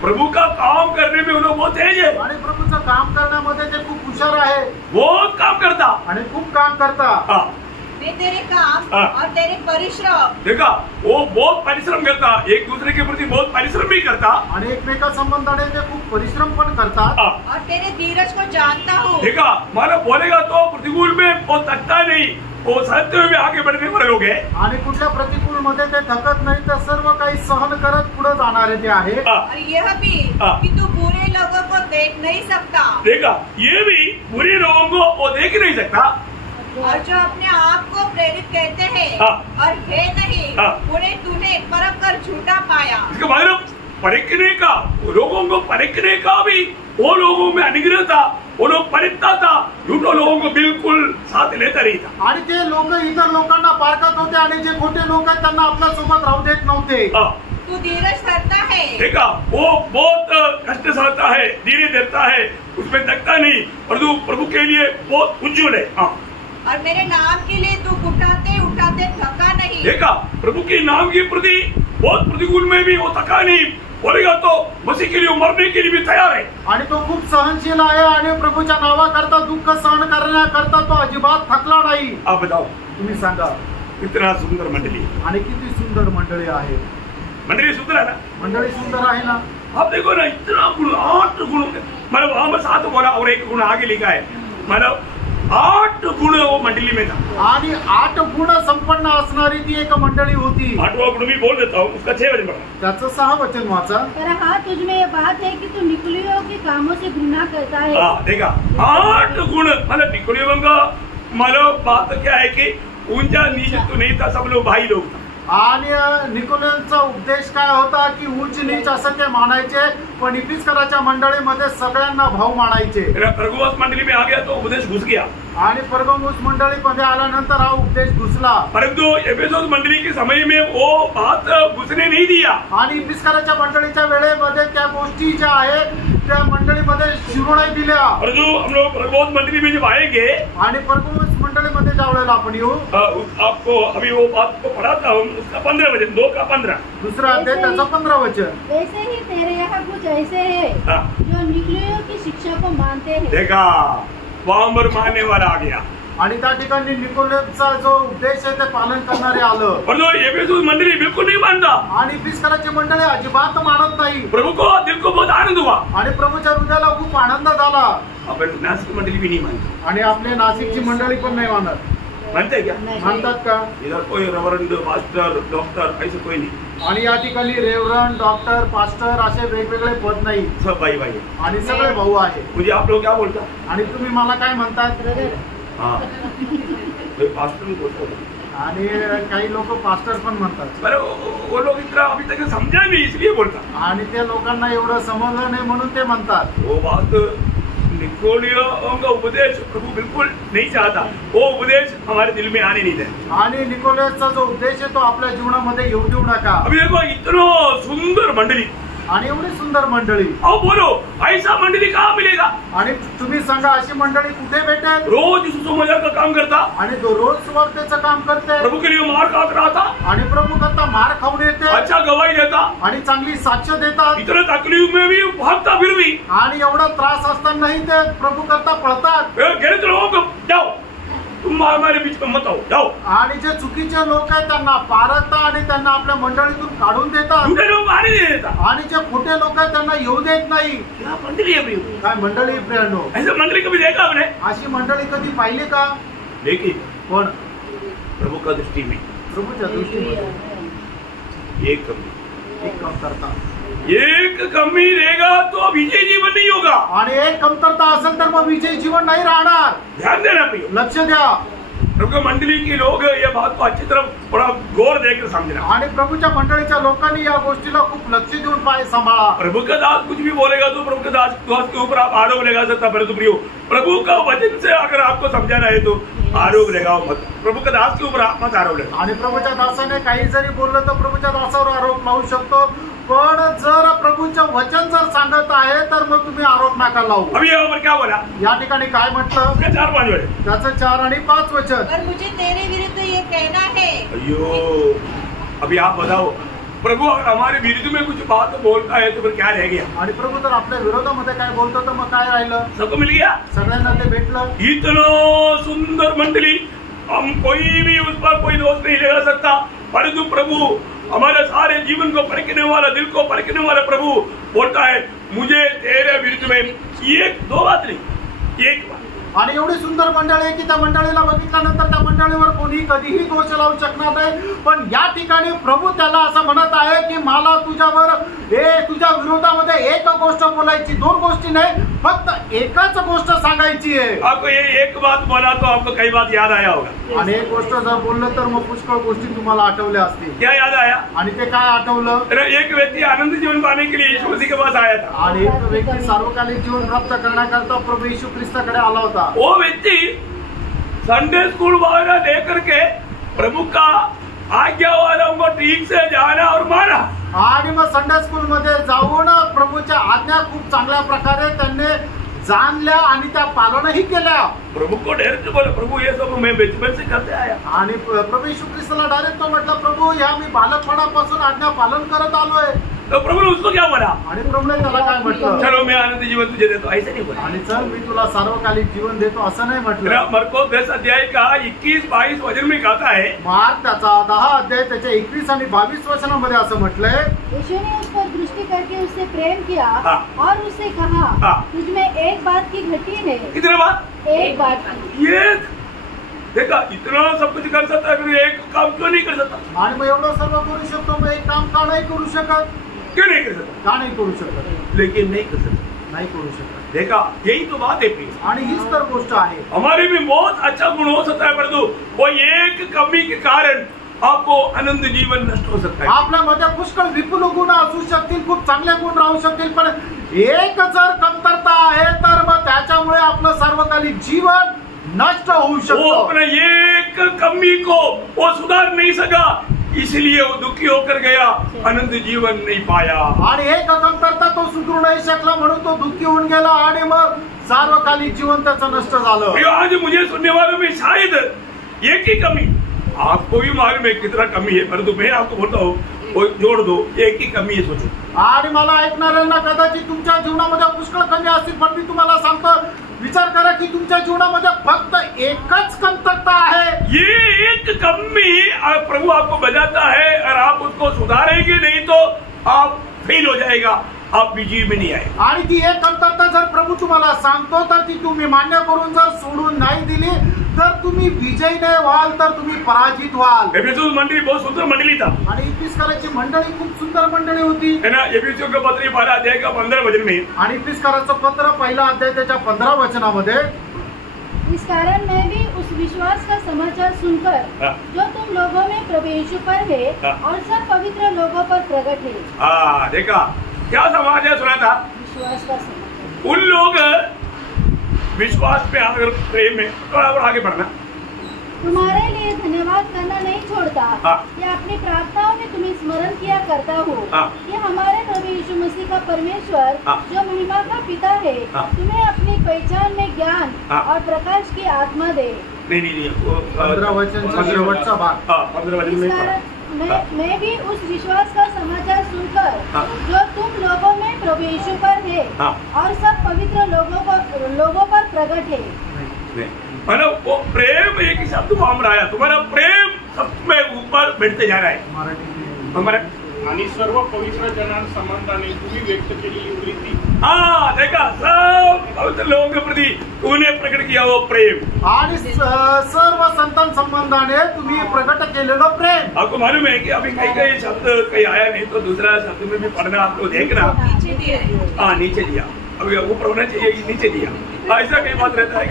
प्रभु का काम करने में वो लोग बहुत तेज है, आणि प्रभूचं काम करण्यामध्ये ते खूप हुशार आहे. बहुत काम करता आणि खूप काम करता. मैं तेरे काम और तेरे परिश्रम, देखा वो बहुत परिश्रम करता, एक दूसरे के प्रति बहुत परिश्रम भी करता, आणि एकमेका संबंधाने ते खूप परिश्रम पण करतात. और तेरे धीरज को जानता हूँ। देखा मला बोलेगा तो प्रतिकूल में वो थकता नहीं, वो सहते हुए आगे बढ़ने वाले लोग हैं। आणि कुठल्या प्रतिकूल मध्ये ते थकत नाही, तर सर्व काही सहन करत पुढे जाणारे ते आहे. और यह भी कि तू बुरे लोगों को देख नहीं सकता। देखा ये भी बुरे लोगों को वो देख नहीं सकता, और जो अपने आप को प्रेरित कहते हैं और है नहीं, उन्हें तूने परख कर झूठा पाया। इसका मतलब परखने का, लोगों को परखने का भी वो लोगों में अनुग्रह था, वो लोग परखता था, झूठे लोगों को बिल्कुल साथ लेता नहीं था। आणि ते लोक इतर लोकांना पारखत होते, आणि जे खोटे लोक आहेत त्यांना आपल्या सोबत राहू देत नव्हते. तू धीरज धरता है। देखा वो बहुत कष्ट सहता है, धीरे धरता है, उसमें थकता नहीं, परंतु प्रभु के लिए बहुत उज्जवल है। और मेरे नाम के लिए तू उठाते उठाते थका नहीं। देखा प्रभु के नाम के प्रति बहुत प्रतिकूल में भी वो थका नहीं, बोलेगा तो मसीह के लिए मरने के लिए भी तैयार है। आणि तो खूप सहनशील आहे, आणि प्रभूच्या नावाकरता दुःख सहन करण्याकरता तो अजिबात थकला नाही. आप बताओ, तुम्ही सांगा, कितना सुंदर मंडली, आणि किती सुंदर मंडळी आहे. मंडली सुंदर है ना? मंडळी सुंदर आहे ना? आप देखो ना, इतना गुण, 8 गुण, मतलब वहां पर 7 बोला और 1 गुण आगे लिखा है, मतलब 8 गुण वो मंडली में था. आणि 8 गुण संपन्न असणारी ती एक मंडळी होती. 8वां गुण भी बोल देता हूँ, उसका 6 वचन पढ़ा. त्याचं 6 वचन वाचा. पर हाँ, तुझ में ये बात है कि तू निकुलियों के कामों से घृणा करता है. देखा 8 गुण, मतलब निकुलियों का मतलब बात क्या है कि ऊंचा नीच तो नहीं था, सब लोग भाई लोग था. आणि निकोलियनचा उपदेश काय होता की उच्च नीच असं ते मानायचे, पण इफिस्कराच्या मंडळीमध्ये सगळ्यांना भाऊ मानायचे. परगमुस मंडली में आ गया तो उपदेश घुस गया, आणि परगमुस मंडळीमध्ये आल्यानंतर हा उपदेश घुसला. परंतु एफेसुस मंडली के समय में वो बात घुसने नहीं दिया. आणि इफिस्कराच्या मंडळीच्या वेळेमध्ये त्या गोष्टी ज्या आहेत त्या मंडळीमध्ये शिरू नाही दिल्या. परंतु हम लोग परगमुस मंडली में जब आएंगे, आणि परगमुस मंडळीमध्ये ज्या वेळेला आपण येऊ, आपको अभी वो बात को पढ़ाता हूँ, उसका 15 वचन, 2 का 15. दुसरा अध्याय त्याचा 15 वचन. वैसे ही तेरे यहाँ कुछ ऐसे है जो निकुलियों की शिक्षा को मानते हैं. देखा वहां पर मानने वाला आ गया, आणि त्या ठिकाणी निकोलियनचा जो उपदेश आहे ते पालन करणारे आलं. परंतु एफेसुस मंडली बिल्कुल नहीं मानता. आणि इफिस्कराची मंडळी अजिबात मानत नाही. प्रभु को दिल को बहुत आनंद हुआ, आणि प्रभूच्या हृदयाला खूप आनंद झाला. अपन नासिक मंडली भी नहीं मानती. आणि आपले नाशिकची मंडळी पण नाही मानत. मानते क्या? म्हणतात का? इधर कोई रेवरेंड पास्टर डॉक्टर ऐसे कोई नहीं, आणि या ठिकाणी रेव्हरंड डॉक्टर पास्टर असे वेगवेगळे पद नाही, सब भाई भाई है. आणि सगळे भाऊ आहे. मुझे आप लोग क्या बोलता? आणि तुम्ही मला काय म्हणतात? हाँ मैं पास्टर भी बोलता हूँ. आणि काही लोक पास्टर पण म्हणतात. अरे वो लोग इतना अभी तक समझा नहीं इसलिए बोलता. आणि ते लोकांना एवढं समजलं नाही म्हणून ते म्हणतात. वो बात निकोलियों का उपदेश प्रभु बिल्कुल नहीं चाहता, वो उपदेश हमारे दिल में आने नहीं देता. आणि निकोलसचा जो उद्देश आहे तो आपल्या जीवनामध्ये येऊ देऊ नका. अभी देखो इतना सुंदर मंडली, आणि एवढी सुंदर मंडळी. अब बोलो ऐसा मंडली कहाँ मिलेगा? आणि तुम्ही सांगा अशी मंडळी कुठे भेटेल? रोज सुसमाचार का काम करता, आणि तो रोज सुवार्तेचं काम करते, प्रभु के लिए मार खात रहा था, आणि प्रभू करता मार खाऊन येते, अच्छा गवाही देता, आणि चांगली साक्ष देतात, इतने तकलीफ में भी भागता फिर भी. आणि एवढा त्रास असतानाही ते प्रभू करता पळतात. गैर लोगों को जाओ तुम हमारे बीच में मत आओ, जाओ. आणि जे चुकीचे लोक आहेत त्यांना पारतात आणि त्यांना आपल्या मंडळीतून काढून देतात. झूठे लोग आने नहीं देता. आणि जे खोटे लोक आहेत त्यांना येऊ देत नाही. क्या मंडली है भाई? काय मंडळी प्रियानो, ऐसे मंडली कभी देखा आपने? अशी मंडळी कधी पाहिली का? लेकिन पण प्रभु का दृष्टि में प्रभूच्या दृष्टीमध्ये एक कमी, एक कमतरता, एक कमी रहेगा तो विजय जीवन नहीं होगा. आणि एक कमतरता असेल तर मग विजयी जीवन नाही राहणार. ध्यान देना प्रियो. लक्ष द्या. प्रभु मंडली के लोग ये बात को अच्छी तरह बड़ा गौर देकर समझना. आणि प्रभूच्या मंडळीच्या लोकांनी या गोष्टीला खूप लक्ष देऊन पाय सांभाळा. प्रभु का दास कुछ भी बोलेगा तो प्रभु के दास के ऊपर आप आरोप लगा सकता, परंतु प्रियो प्रभु का वचन से अगर आपको समझाना है तो आरोप लगाओ मत. प्रभु का दास के ऊपर आप मत आरोप लगाओ. आणि प्रभूच्या दासाने काही जरी बोललं तर प्रभूच्या दासावर आरोप लावू शकतो, पण जर प्रभूचं वचन जर सांगत आहे तर मग तुम्ही आरोप नका लावू. अभी यहाँ पर क्या बोला? या ठिकाणी काय म्हटलं? उसके 4-5 वेळे. त्याचं 4 आणि 5 वचन. पर मुझे तेरे विरुद्ध ये कहना है. अयो अभी आप बताओ, प्रभु अगर हमारे विरुद्ध में कुछ बात बोलता है तो फिर क्या रह गया? आणि प्रभू तर आपल्या विरोधामध्ये काय बोलतो तर मग काय राहिलं? सबको मिल गया. सगळ्यांना ते भेटलं. इतना सुंदर मंडली, हम कोई भी उस पर कोई दोष नहीं लगा सकता, परंतु प्रभु हमारे सारे जीवन को परखने वाला, दिल को परखने वाला प्रभु बोलता है मुझे तेरे विरुद्ध में एक दो बात नहीं, एक बात. आणि एवढी सुंदर मंडळी आहे की त्या मंडळीला बघितल्यानंतर त्या मंडळीवर कोणी कधीही दोष लावू शकणार नाही. पण या ठिकाणी प्रभू त्याला असं म्हणत आहे की मला तुझ्या विरोधामध्ये एक गोष्ट बोलायची, 2 गोष्टी नाही, फक्त एकच गोष्ट सांगायची आहे. आपको ये एक बात बोला तो आपको कई बात याद आया होगा. आणि एक गोष्ट जर बोललं तर मग पुष्कळ गोष्टी तुम्हाला आठवल्या असतील. क्या याद आया? आणि ते काय आठवलं? एक व्यक्ति आनंद जीवन पाने के लिए यीशु मसीह के पास आया था. आणि एक व्यक्ती सार्वकालिक जीवन प्राप्त करण्याकरता प्रभू येशू ख्रिस्ताकडे आला होता. वो व्यक्ति संडे स्कूल वगैरह दे करके प्रभु का आज्ञा वालों को ठीक से जाना और माना. आणि मग संडे स्कूल मध्ये जाऊन प्रभूच्या आज्ञा खूप चांगल्या प्रकारे त्यांनी जाणल्या आणि त्या पालनही केल्या. प्रभु को डायरेक्ट बोला प्रभु ये सब मैं बचपन से करते आया. आणि प्रभू येशू ख्रिस्ताला डायरेक्ट तो म्हटलं प्रभू या मी बालपणापासून आज्ञा पालन करत आलोय. तो प्रभु ने उसको क्या बोला? आणि प्रभूने त्याला काय म्हटलं? चलो मैं आनंद जीवन तुझे देता हूं. ऐसे नहीं बोला. आणि चल मी तुला सार्वकालिक जीवन देतो असं नाही म्हटलं. मरको 10 अध्याय का 21-22 वचन में कहता है, मार्क त्याचा 10 अध्याय त्याच्या 21 आणि 22 वचनामध्ये असं म्हटलंय. यीशु ने उस पर दृष्टि करके उससे प्रेम किया हाँ। और उससे कहा हाँ। तुझमें एक बात की घटी है. कितने बात? एक बात की. ये देखा इतना सब कुछ कर सकता है, फिर एक काम क्यों नहीं कर सकता? आणि मग एवढं सर्व करू शकतो, मग एक काम का नाही करू शकत? क्यों नहीं कर सकता? का नाही करू शकत? लेकिन नहीं कर सकता. नाही करू शकत. देखा यही तो बात है प्रिय. आणि हीच तर गोष्ट आहे. हमारे भी बहुत अच्छा गुण हो सकता है, परंतु वो एक कमी के कारण आपको आनंद जीवन नष्ट हो सकता है. आपल्यामध्ये पुष्कळ विपुल गुण असू शकतील, खूप चांगले गुण राहू शकतील, पण एक जर कमतरता आहे तर मग त्याच्यामुळे आपलं सार्वकालिक जीवन नष्ट होऊ वो शकतो. अपने एक कमी को वो सुधार नहीं सका, इसलिए वो दुखी होकर गया, आनंद जीवन नहीं पाया. आणि एक कमतरता तो सुधरू नाही शकला म्हणून तो दुःखी होऊन गेला आणि मग सार्वकालिक जीवन त्याचं नष्ट झालं. आज मुझे सुनने वालों में शायद एक ही कमी, आपको भी मालूम है कितना कमी है, परंतु मैं आपको बोलता हूँ वो जोड़ दो, एक ही कमी है. सोचो. आणि मला ऐकणाऱ्यांना कदाचित तुमच्या जीवनामध्ये पुष्कळ कमी असतील, पण मी तुम्हाला सांगतो विचार करा की तुमच्या जीवनामध्ये फक्त एकच कमतरता आहे. ये एक कमी प्रभु आपको बजाता है और आप उसको सुधारेंगे नहीं तो आप फेल हो जाएगा, आप विजयी में नहीं आए। आणि ती एक कमतरता जर प्रभू तुम्हाला सांगतो तर ती तुम्ही मान्य करून जर सोडून नाही दिली तर तुम्ही विजयी नाही व्हाल, तर तुम्ही पराजित व्हाल। एफेसुस मंडली बहुत सुंदर मंडली था आणि इफिसकराची मंडळी खूप सुंदर मंडळी होती है ना। एफेसुस का पत्र पहला अध्याय का 15 वचन में, आणि इफिसकराचं पत्र पहिला अध्याय त्याच्या 15 वचनामध्ये, इस कारण मैं भी उस विश्वास का समाचार सुनकर जो तुम लोगों में प्रभु यीशु पर है और सब पवित्र लोगों पर प्रकट है। देखा क्या समाचार सुना था? विश्वास का समाचार। उन लोग विश्वास पे अगर प्रेम में थोड़ा और आगे बढ़ना, तुम्हारे लिए धन्यवाद करना नहीं छोड़ता हाँ। या अपनी प्रार्थनाओं में तुम्हें स्मरण किया करता हूँ हाँ। कि हमारे प्रभु यीशु मसीह का परमेश्वर हाँ। जो महिमा का पिता है हाँ। तुम्हें अपनी पहचान में ज्ञान हाँ। और प्रकाश की आत्मा दे। नहीं वो 15 वचनचा शेवटचा भाग। 15 वचन इस में कारण मैं भी उस विश्वास का समाचार सुनकर हाँ। जो तुम लोगों में प्रभु यीशु पर है हाँ। और सब पवित्र लोगों पर प्रकट है। मतलब वो प्रेम एक ही शब्द वहां में आया, तुम्हारा प्रेम सब में ऊपर बढ़ते जा रहा है। हमारा आणि सर्व पवित्र जनांसंबंधाने तुम्ही व्यक्त केलेली प्रीती। देखा सब पवित्र लोगों के प्रति तूने प्रकट किया वो प्रेम, आणि सर्व संतान संबंधाने तुम्ही प्रकट केलेलं प्रेम। आपको मालूम है कि अभी कई शब्द कहीं आया नहीं तो दूसरा शब्द में भी पढ़ना आपको देखना। नीचे दिया, अभी ऊपर होना चाहिए, नीचे दिया। ऐसा कई बात रहता है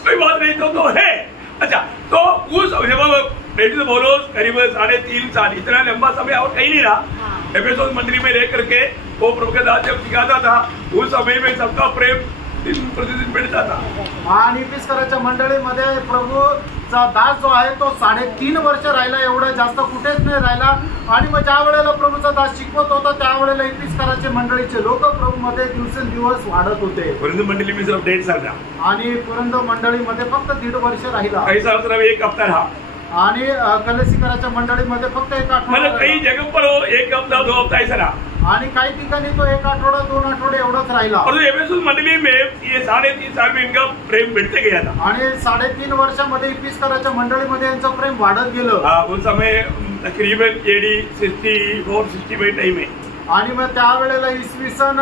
कोई बात नहीं तो है। अच्छा, तो उस जब बोलो करीब 3.5 साल, इतना लंबा समय और कहीं नहीं रहा। एफेसुस मंडली में रह करके वो प्रभु का दास जब सिखाता था उस समय में सबका प्रेम दिन प्रतिदिन बढ़ता था। आणि इफिसकराच्या मंडळीमध्ये प्रभूचा दास जो आहे तो 3.5 वर्ष राहिला, एवढं जास्त कुठेच नाही राहिला। आणि मग ज्या वेळेला प्रभूचा दास शिकवत होता त्यावेळेला इफिसकराचे मंडळीचे लोक प्रभूमध्ये दिवसेंदिवस वाढत होते। पुरंदर मंडली में सिर्फ 1.5 साल रहा आणि पुरंदर मंडळीमध्ये फक्त 1.5 वर्ष राहिला। ऐसा सिर्फ 1 हफ्ता रहा आणि कलेसिकराच्या मंडळीमध्ये फक्त 1 आठवडा, मतलब कई जगह पर 1 हफ्ता 2 हफ्ता ऐसा रहा। आणि काही ठिकाणी तो 1 आठवडा 2 आठवडे एवढंच राहिला। और एफेसुस मंडली में ये 3.5 साल में इनका प्रेम बढ़ते गया था। आणि 3.5 वर्षामध्ये इफिसकराच्या मंडळीमध्ये यांचं प्रेम वाढत गेलं। उस समय तकरीबन AD 64-65 टाइम में, आणि मग त्यावेळेला इसवी सन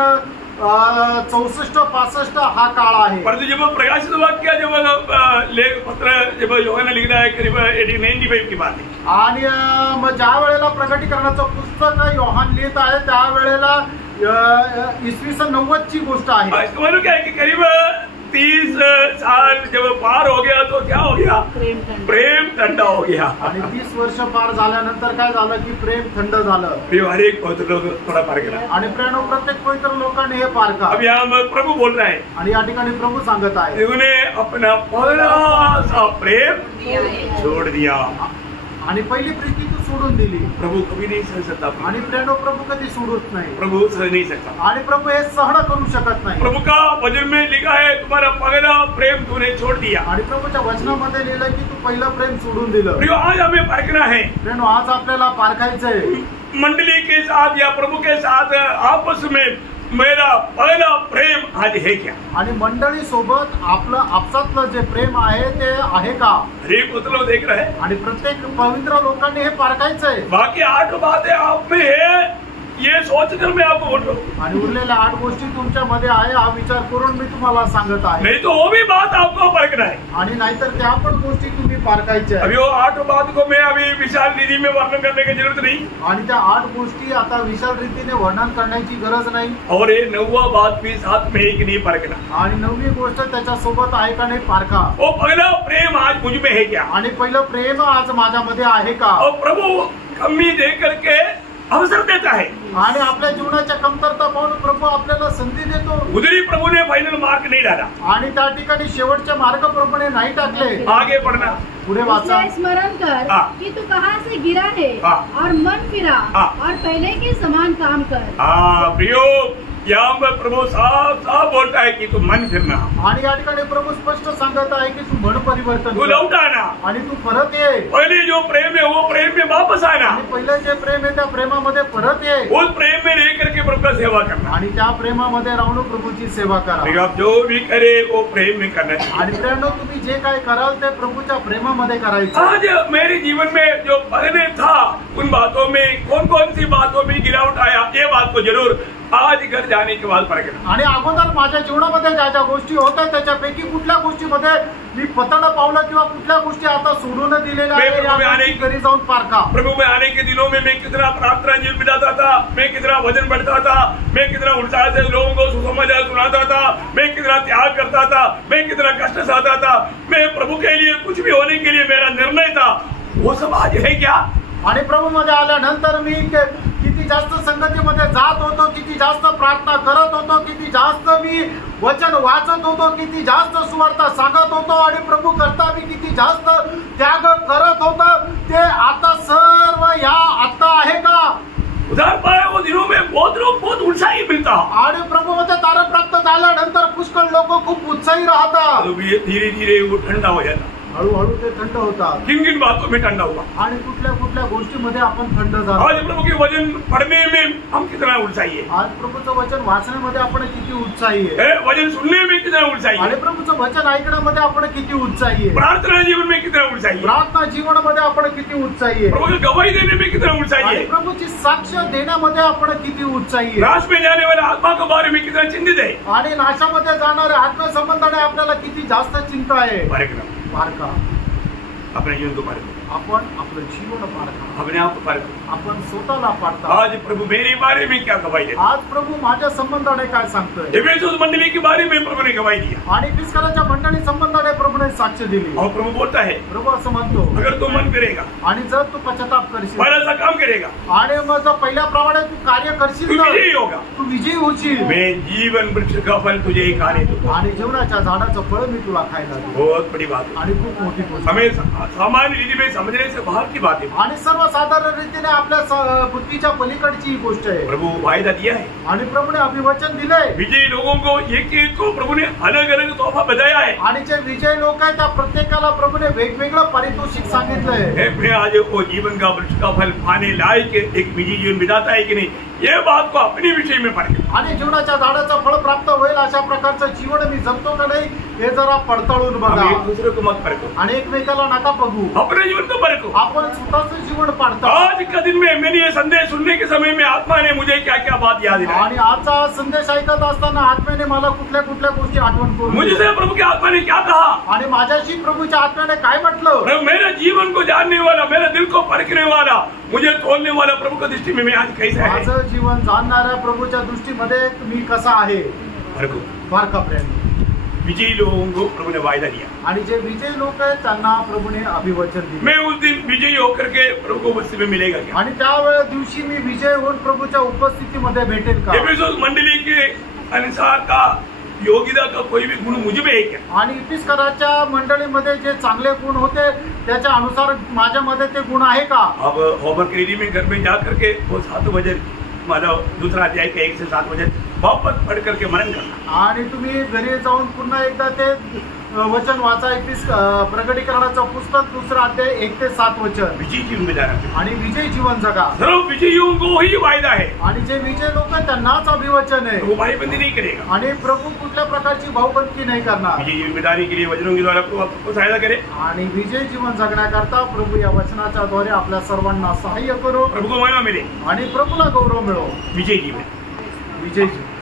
64-65 हा काळ आहे। परंतु जब प्रकाशित वाक्य जब लेख पत्र जब यूहन्ना लिख रहा है करीब AD 95 की बात है। आणि मग ज्या वेळेला प्रकटीकरणाचं पुस्तक योहान लिहित आहे त्यावेळेला इसवी सन 90 ची गोष्ट आहे। इसका मतलब क्या है कि करीब 30 साल जब पार हो गया तो क्या हो गया? प्रेम ठंडा हो गया। आणि 30 वर्ष पार झाल्यानंतर काय झालं की प्रेम थंड झालं। हर एक पवित्र लोग थोड़ा पार केला आणि प्रत्येक पवित्र लोकांनी हे पार का। अब यहाँ प्रभु बोल रहा है आणि या ठिकाणी प्रभू सांगत आहे तूने अपना पहला सा प्रेम छोड़ दिया। आणि पहिली प्रीती तू सोडून दिली। प्रभु कभी नहीं सह सकता, आणि प्रभू कधी सोडत नाही। प्रभु सह नहीं सकता, आणि प्रभू हे सहन करू शकत नाही। प्रभु का वचन में लिखा है तुम्हारा पहला प्रेम तूने छोड़ दिया। आणि प्रभूच्या वचनामध्ये लिहिलं की तू पहिलं प्रेम सोडून दिलं। प्रियो आज हमें पारखना है, आज आपल्याला पारखायचंय मंडली के साथ या प्रभु के साथ आपस में मेरा पहला प्रेम आज है क्या? आणि मंडळी सोबत आपलं आपसातलं जे प्रेम आहे ते आहे का? हरेक पुत्र देख रहे हैं आणि प्रत्येक पवित्र लोकांनी हे पारखायचंय। बाकी 8 बातें आप में है ये सोचकर मैं आपको बोल रहा हूँ। आणि उरलेल्या 8 गोष्टी तुमच्यामध्ये आहे हा विचार करून मी तुम्हाला सांगत आहे। नहीं तो वो भी बात आपको परखना है, आणि नाहीतर त्या पण गोष्टी तुम्ही पारखायच्या। अभी वो 8 बात को मैं अभी विशाल रीति में वर्णन करने की जरूरत नहीं, आणि त्या 8 गोष्टी आता विशाल रीतीने वर्णन करण्याची गरज नाही। और ये 9वां बात भी साथ में एक नहीं परखना। आणि 9वी गोष्ट त्याच्या सोबत आहे का नाही पारखा। वो पहला प्रेम आज मुझ में है क्या? आणि पहिलं प्रेम आज माझ्यामध्ये आहे का? और प्रभु कमी दे करके अवसर देता है, आणि आपल्या जीवनाच्या कमतरता पाहून प्रभू आपल्याला संधी देतो। उधरी प्रभु ने फाइनल मार्क नहीं डाला, आणि त्या ठिकाणी शेवटचे मार्ग प्रभूने नाही टाकले। आगे बढ़ना, पुढे वाचा। स्मरण कर कि तू कहाँ से गिरा है और मन फिरा और पहले के समान काम कर। प्रियो यहाँ पर प्रभु साफ साफ बोलता है कि तू मन फिरना, आणि या ठिकाणी प्रभू स्पष्ट सांगत आहे की तू मन परिवर्तन तू लौट आना, आणि तू परत ये। पहले जो प्रेम है वो प्रेम में वापस आना, आणि पहिलं जे प्रेम आहे त्या प्रेमामध्ये परत ये। उस प्रेम में रह करके प्रभु का सेवा करना, आणि त्या प्रेमामध्ये राहून प्रभूची सेवा करा। आप जो भी करे वो प्रेम में करना चाहिए। आणि प्रेरणा तुम्ही जे काय कराल ते प्रभूच्या प्रेमामध्ये करायचं। आज मेरे जीवन में जो पहले था उन बातों में कौन कौन सी बातों में गिरावट आया ये बात को जरूर आज घर जाने के बाद परखना। आणि अगोदर माझ्या जीवनामध्ये ज्या ज्या गोष्टी होत्या त्याच्यापैकी कुठल्या गोष्टीमध्ये मी पतन पावलं किंवा कुठल्या गोष्टी आता सोडून दिलेल्या आहेत या गोष्टी घरी जाऊन पारखा। प्रभु में आने के दिनों में मैं कितना प्रार्थना जीवन बिताता था, मैं कितना वजन बढ़ता था, मैं कितना उत्साह से लोगों को सुसमाचार सुनाता था, मैं कितना त्याग करता था, मैं कितना कष्ट सहता था, मैं प्रभु के लिए कुछ भी होने के लिए मेरा निर्णय था, वो सब आज है क्या? आणि प्रभू मध्ये आल्यानंतर मी किती जास्त संगतीमध्ये जात होतो, किती जास्त प्रार्थना करत होतो, किती जास्त मी वचन वाचत होतो, किती जास्त सुवार्ता सांगत होतो आणि प्रभू करता मी किती जास्त त्याग करत होतो, ते आता सर्व या आता आहे का? उधार पाया वो दिनों में बहुत लोग बहुत उत्साही मिलता आणि प्रभू मध्ये तारण प्राप्त झाल्यानंतर पुष्कळ लोक खूप उत्साही राहतात। धीरे धीरे वो ठंडा हो जाता, हळूहळू ते थंड होतात। किन किन बातों में ठंडा हुआ आणि कुठल्या कुठल्या गोष्टीमध्ये आपण थंड झालो। आज प्रभु के वचन पढ़ने में हम कितना उत्साही है, आज प्रभूचं वचन वाचण्यामध्ये आपण किती उत्साही आहे, वचन सुनने में कितना उत्साही आणि है, प्रभूचं वचन ऐकण्यामध्ये आपण किती उत्साही आहे, प्रार्थना जीवन में कितना उत्साही है, प्रार्थना जीवनामध्ये आपण किती उत्साही आहे, प्रभु की गवाही देने में कितना उत्साही आणि है, प्रभूची साक्ष देण्यामध्ये आपण किती उत्साही आहे, नाश में जाने वाले आत्मा के बारे में कितना चिंतित है। आणि नाशामध्ये जाणाऱ्या आत्मसंबंधाने आपल्याला किती जास्त चिंता आहे। पारखा अपने जीवन को पारखो, आपण आपलं जीवन पारखा, अपने आप को पारखो। आपण स्वतःला पारखा। आज प्रभु मेरे बारे में क्या गवाही देता, आज प्रभू माझ्या संबंधाने काय सांगतोय, एफेसुस मंडली के बारे में प्रभु ने गवाही दिया, आणि फिस्कराच्या मंडळी संबंधाने प्रभूने साक्ष दिली। और प्रभु बोलता है प्रभू असं म्हणतो, अगर तू मन करेगा, आणि जर तू पश्चाताप करशील पहला सा काम करेगा, आणि मग जर पहिल्याप्रमाणे तू कार्य करशील तू तर विजयी होगा। तू विजयी होशील, मैं जीवन वृक्ष का फल तुझे खाने दूंगा। आणि जीवनाच्या झाडाचं फळ मी तुला खायला देईन। बहुत बड़ी बात है, आणि खूप मोठी गोष्ट हमें सामान्य रीति में समझने से बाहर की बात है। आणि सर्वसाधारण रीतीने आपल्या बुद्धीच्या पलीकडची ही गोष्ट आहे। प्रभु वायदा दिया है, आणि प्रभूने अभिवचन दिलंय, विजयी लोगों को एक एक को प्रभु ने अलग अलग तोहफा बताया है। आणि जे विजय लोक आहेत त्या प्रत्येकाला प्रभूने वेगवेगळं पारितोषिक सांगितलंय। मैं आज वो जीवन का वृक्ष का फल खाने लायक एक विजयी जीवन बिताता है कि नहीं, ये बात को अपने विषय में पढ़े, आणि जीवनाच्या झाडाचं फळ प्राप्त होईल अशा प्रकारचं जीवन मी जगतो का नाही हे जरा पडताळून हम बघा। एक दूसरे को मत परखो, आणि एकमेकाला नका बघू, अपने जीवन को परखो। आपण स्वतःचं जीवन पाडतो। आज का दिन में मैंने ये संदेश सुनने के समय में आत्मा ने मुझे क्या क्या बात याद दिलाई, आणि आजचा संदेश ऐकत असताना आत्म्याने मला कुठल्या कुठल्या गोष्टी आठवण करून दिल्या। मुझसे प्रभु की आत्मा ने क्या कहा, आणि माझ्याशी प्रभूच्या आत्म्याने काय म्हटलं, प्रभु मेरे जीवन को जानने वाला, मेरे दिल को परखने वाला, मुझे तोलने वाला प्रभु की दृष्टि में मैं आज कैसा है, माझं जीवन जाणणाऱ्या प्रभूच्या दृष्टीमध्ये मी कसा आहे। परखो। बारका प्रेम, विजयी लोगों को प्रभु ने वायदा दिया, आणि जे विजयी लोक आहेत त्यांना प्रभूने अभिवचन दिले। मैं उस दिन विजयी होकर के प्रभु को उपस्थिति में मिलेगा क्या, आणि त्या दिवशी मी विजय होऊन प्रभूच्या उपस्थितीमध्ये भेटेल का। एफेसुस मंडली के अनुसार का योग्यता का कोई भी गुण मुझ में है क्या, आणि इफिस्कराच्या मंडळीमध्ये जे चांगले गुण होते त्याच्या अनुसार माझ्यामध्ये ते गुण आहे का। अब होमवर्क रीडिंग में घर में जा करके वो 7 वचन मतलब दूसरा अध्याय के 1 से 7 वचन वापस पढ़ करके मनन करना, आणि तुम्ही घरी जाऊन पुन्हा एकदा ते वचन वाचा। प्रगटीकरणाचं पुस्तक 2 अध्याय 1 ते 7 वचन। विजयी जीवन बिताना, आणि विजय जीवन जगा। सर्व विजयियों को ही वायदा है, आणि जे विजय लोक आहेत त्यांनाच अभिवचन आहे। वो भाईबंदी नहीं करेगा। आणि प्रभू कुठल्या प्रकारची भाऊबंदी नाही करणार। विजयी जीवन बिताने के लिए वचनों के द्वारा प्रभु आपको सहायता करे। आणि विजय जीवन जगण्याकरता प्रभू या वचनाच्या द्वारे आपल्या सर्वांना सहाय्य करो, प्रभु को महिमा मिले, आणि प्रभूला गौरव मिळो। विजयी जीवन। विजय जीवन।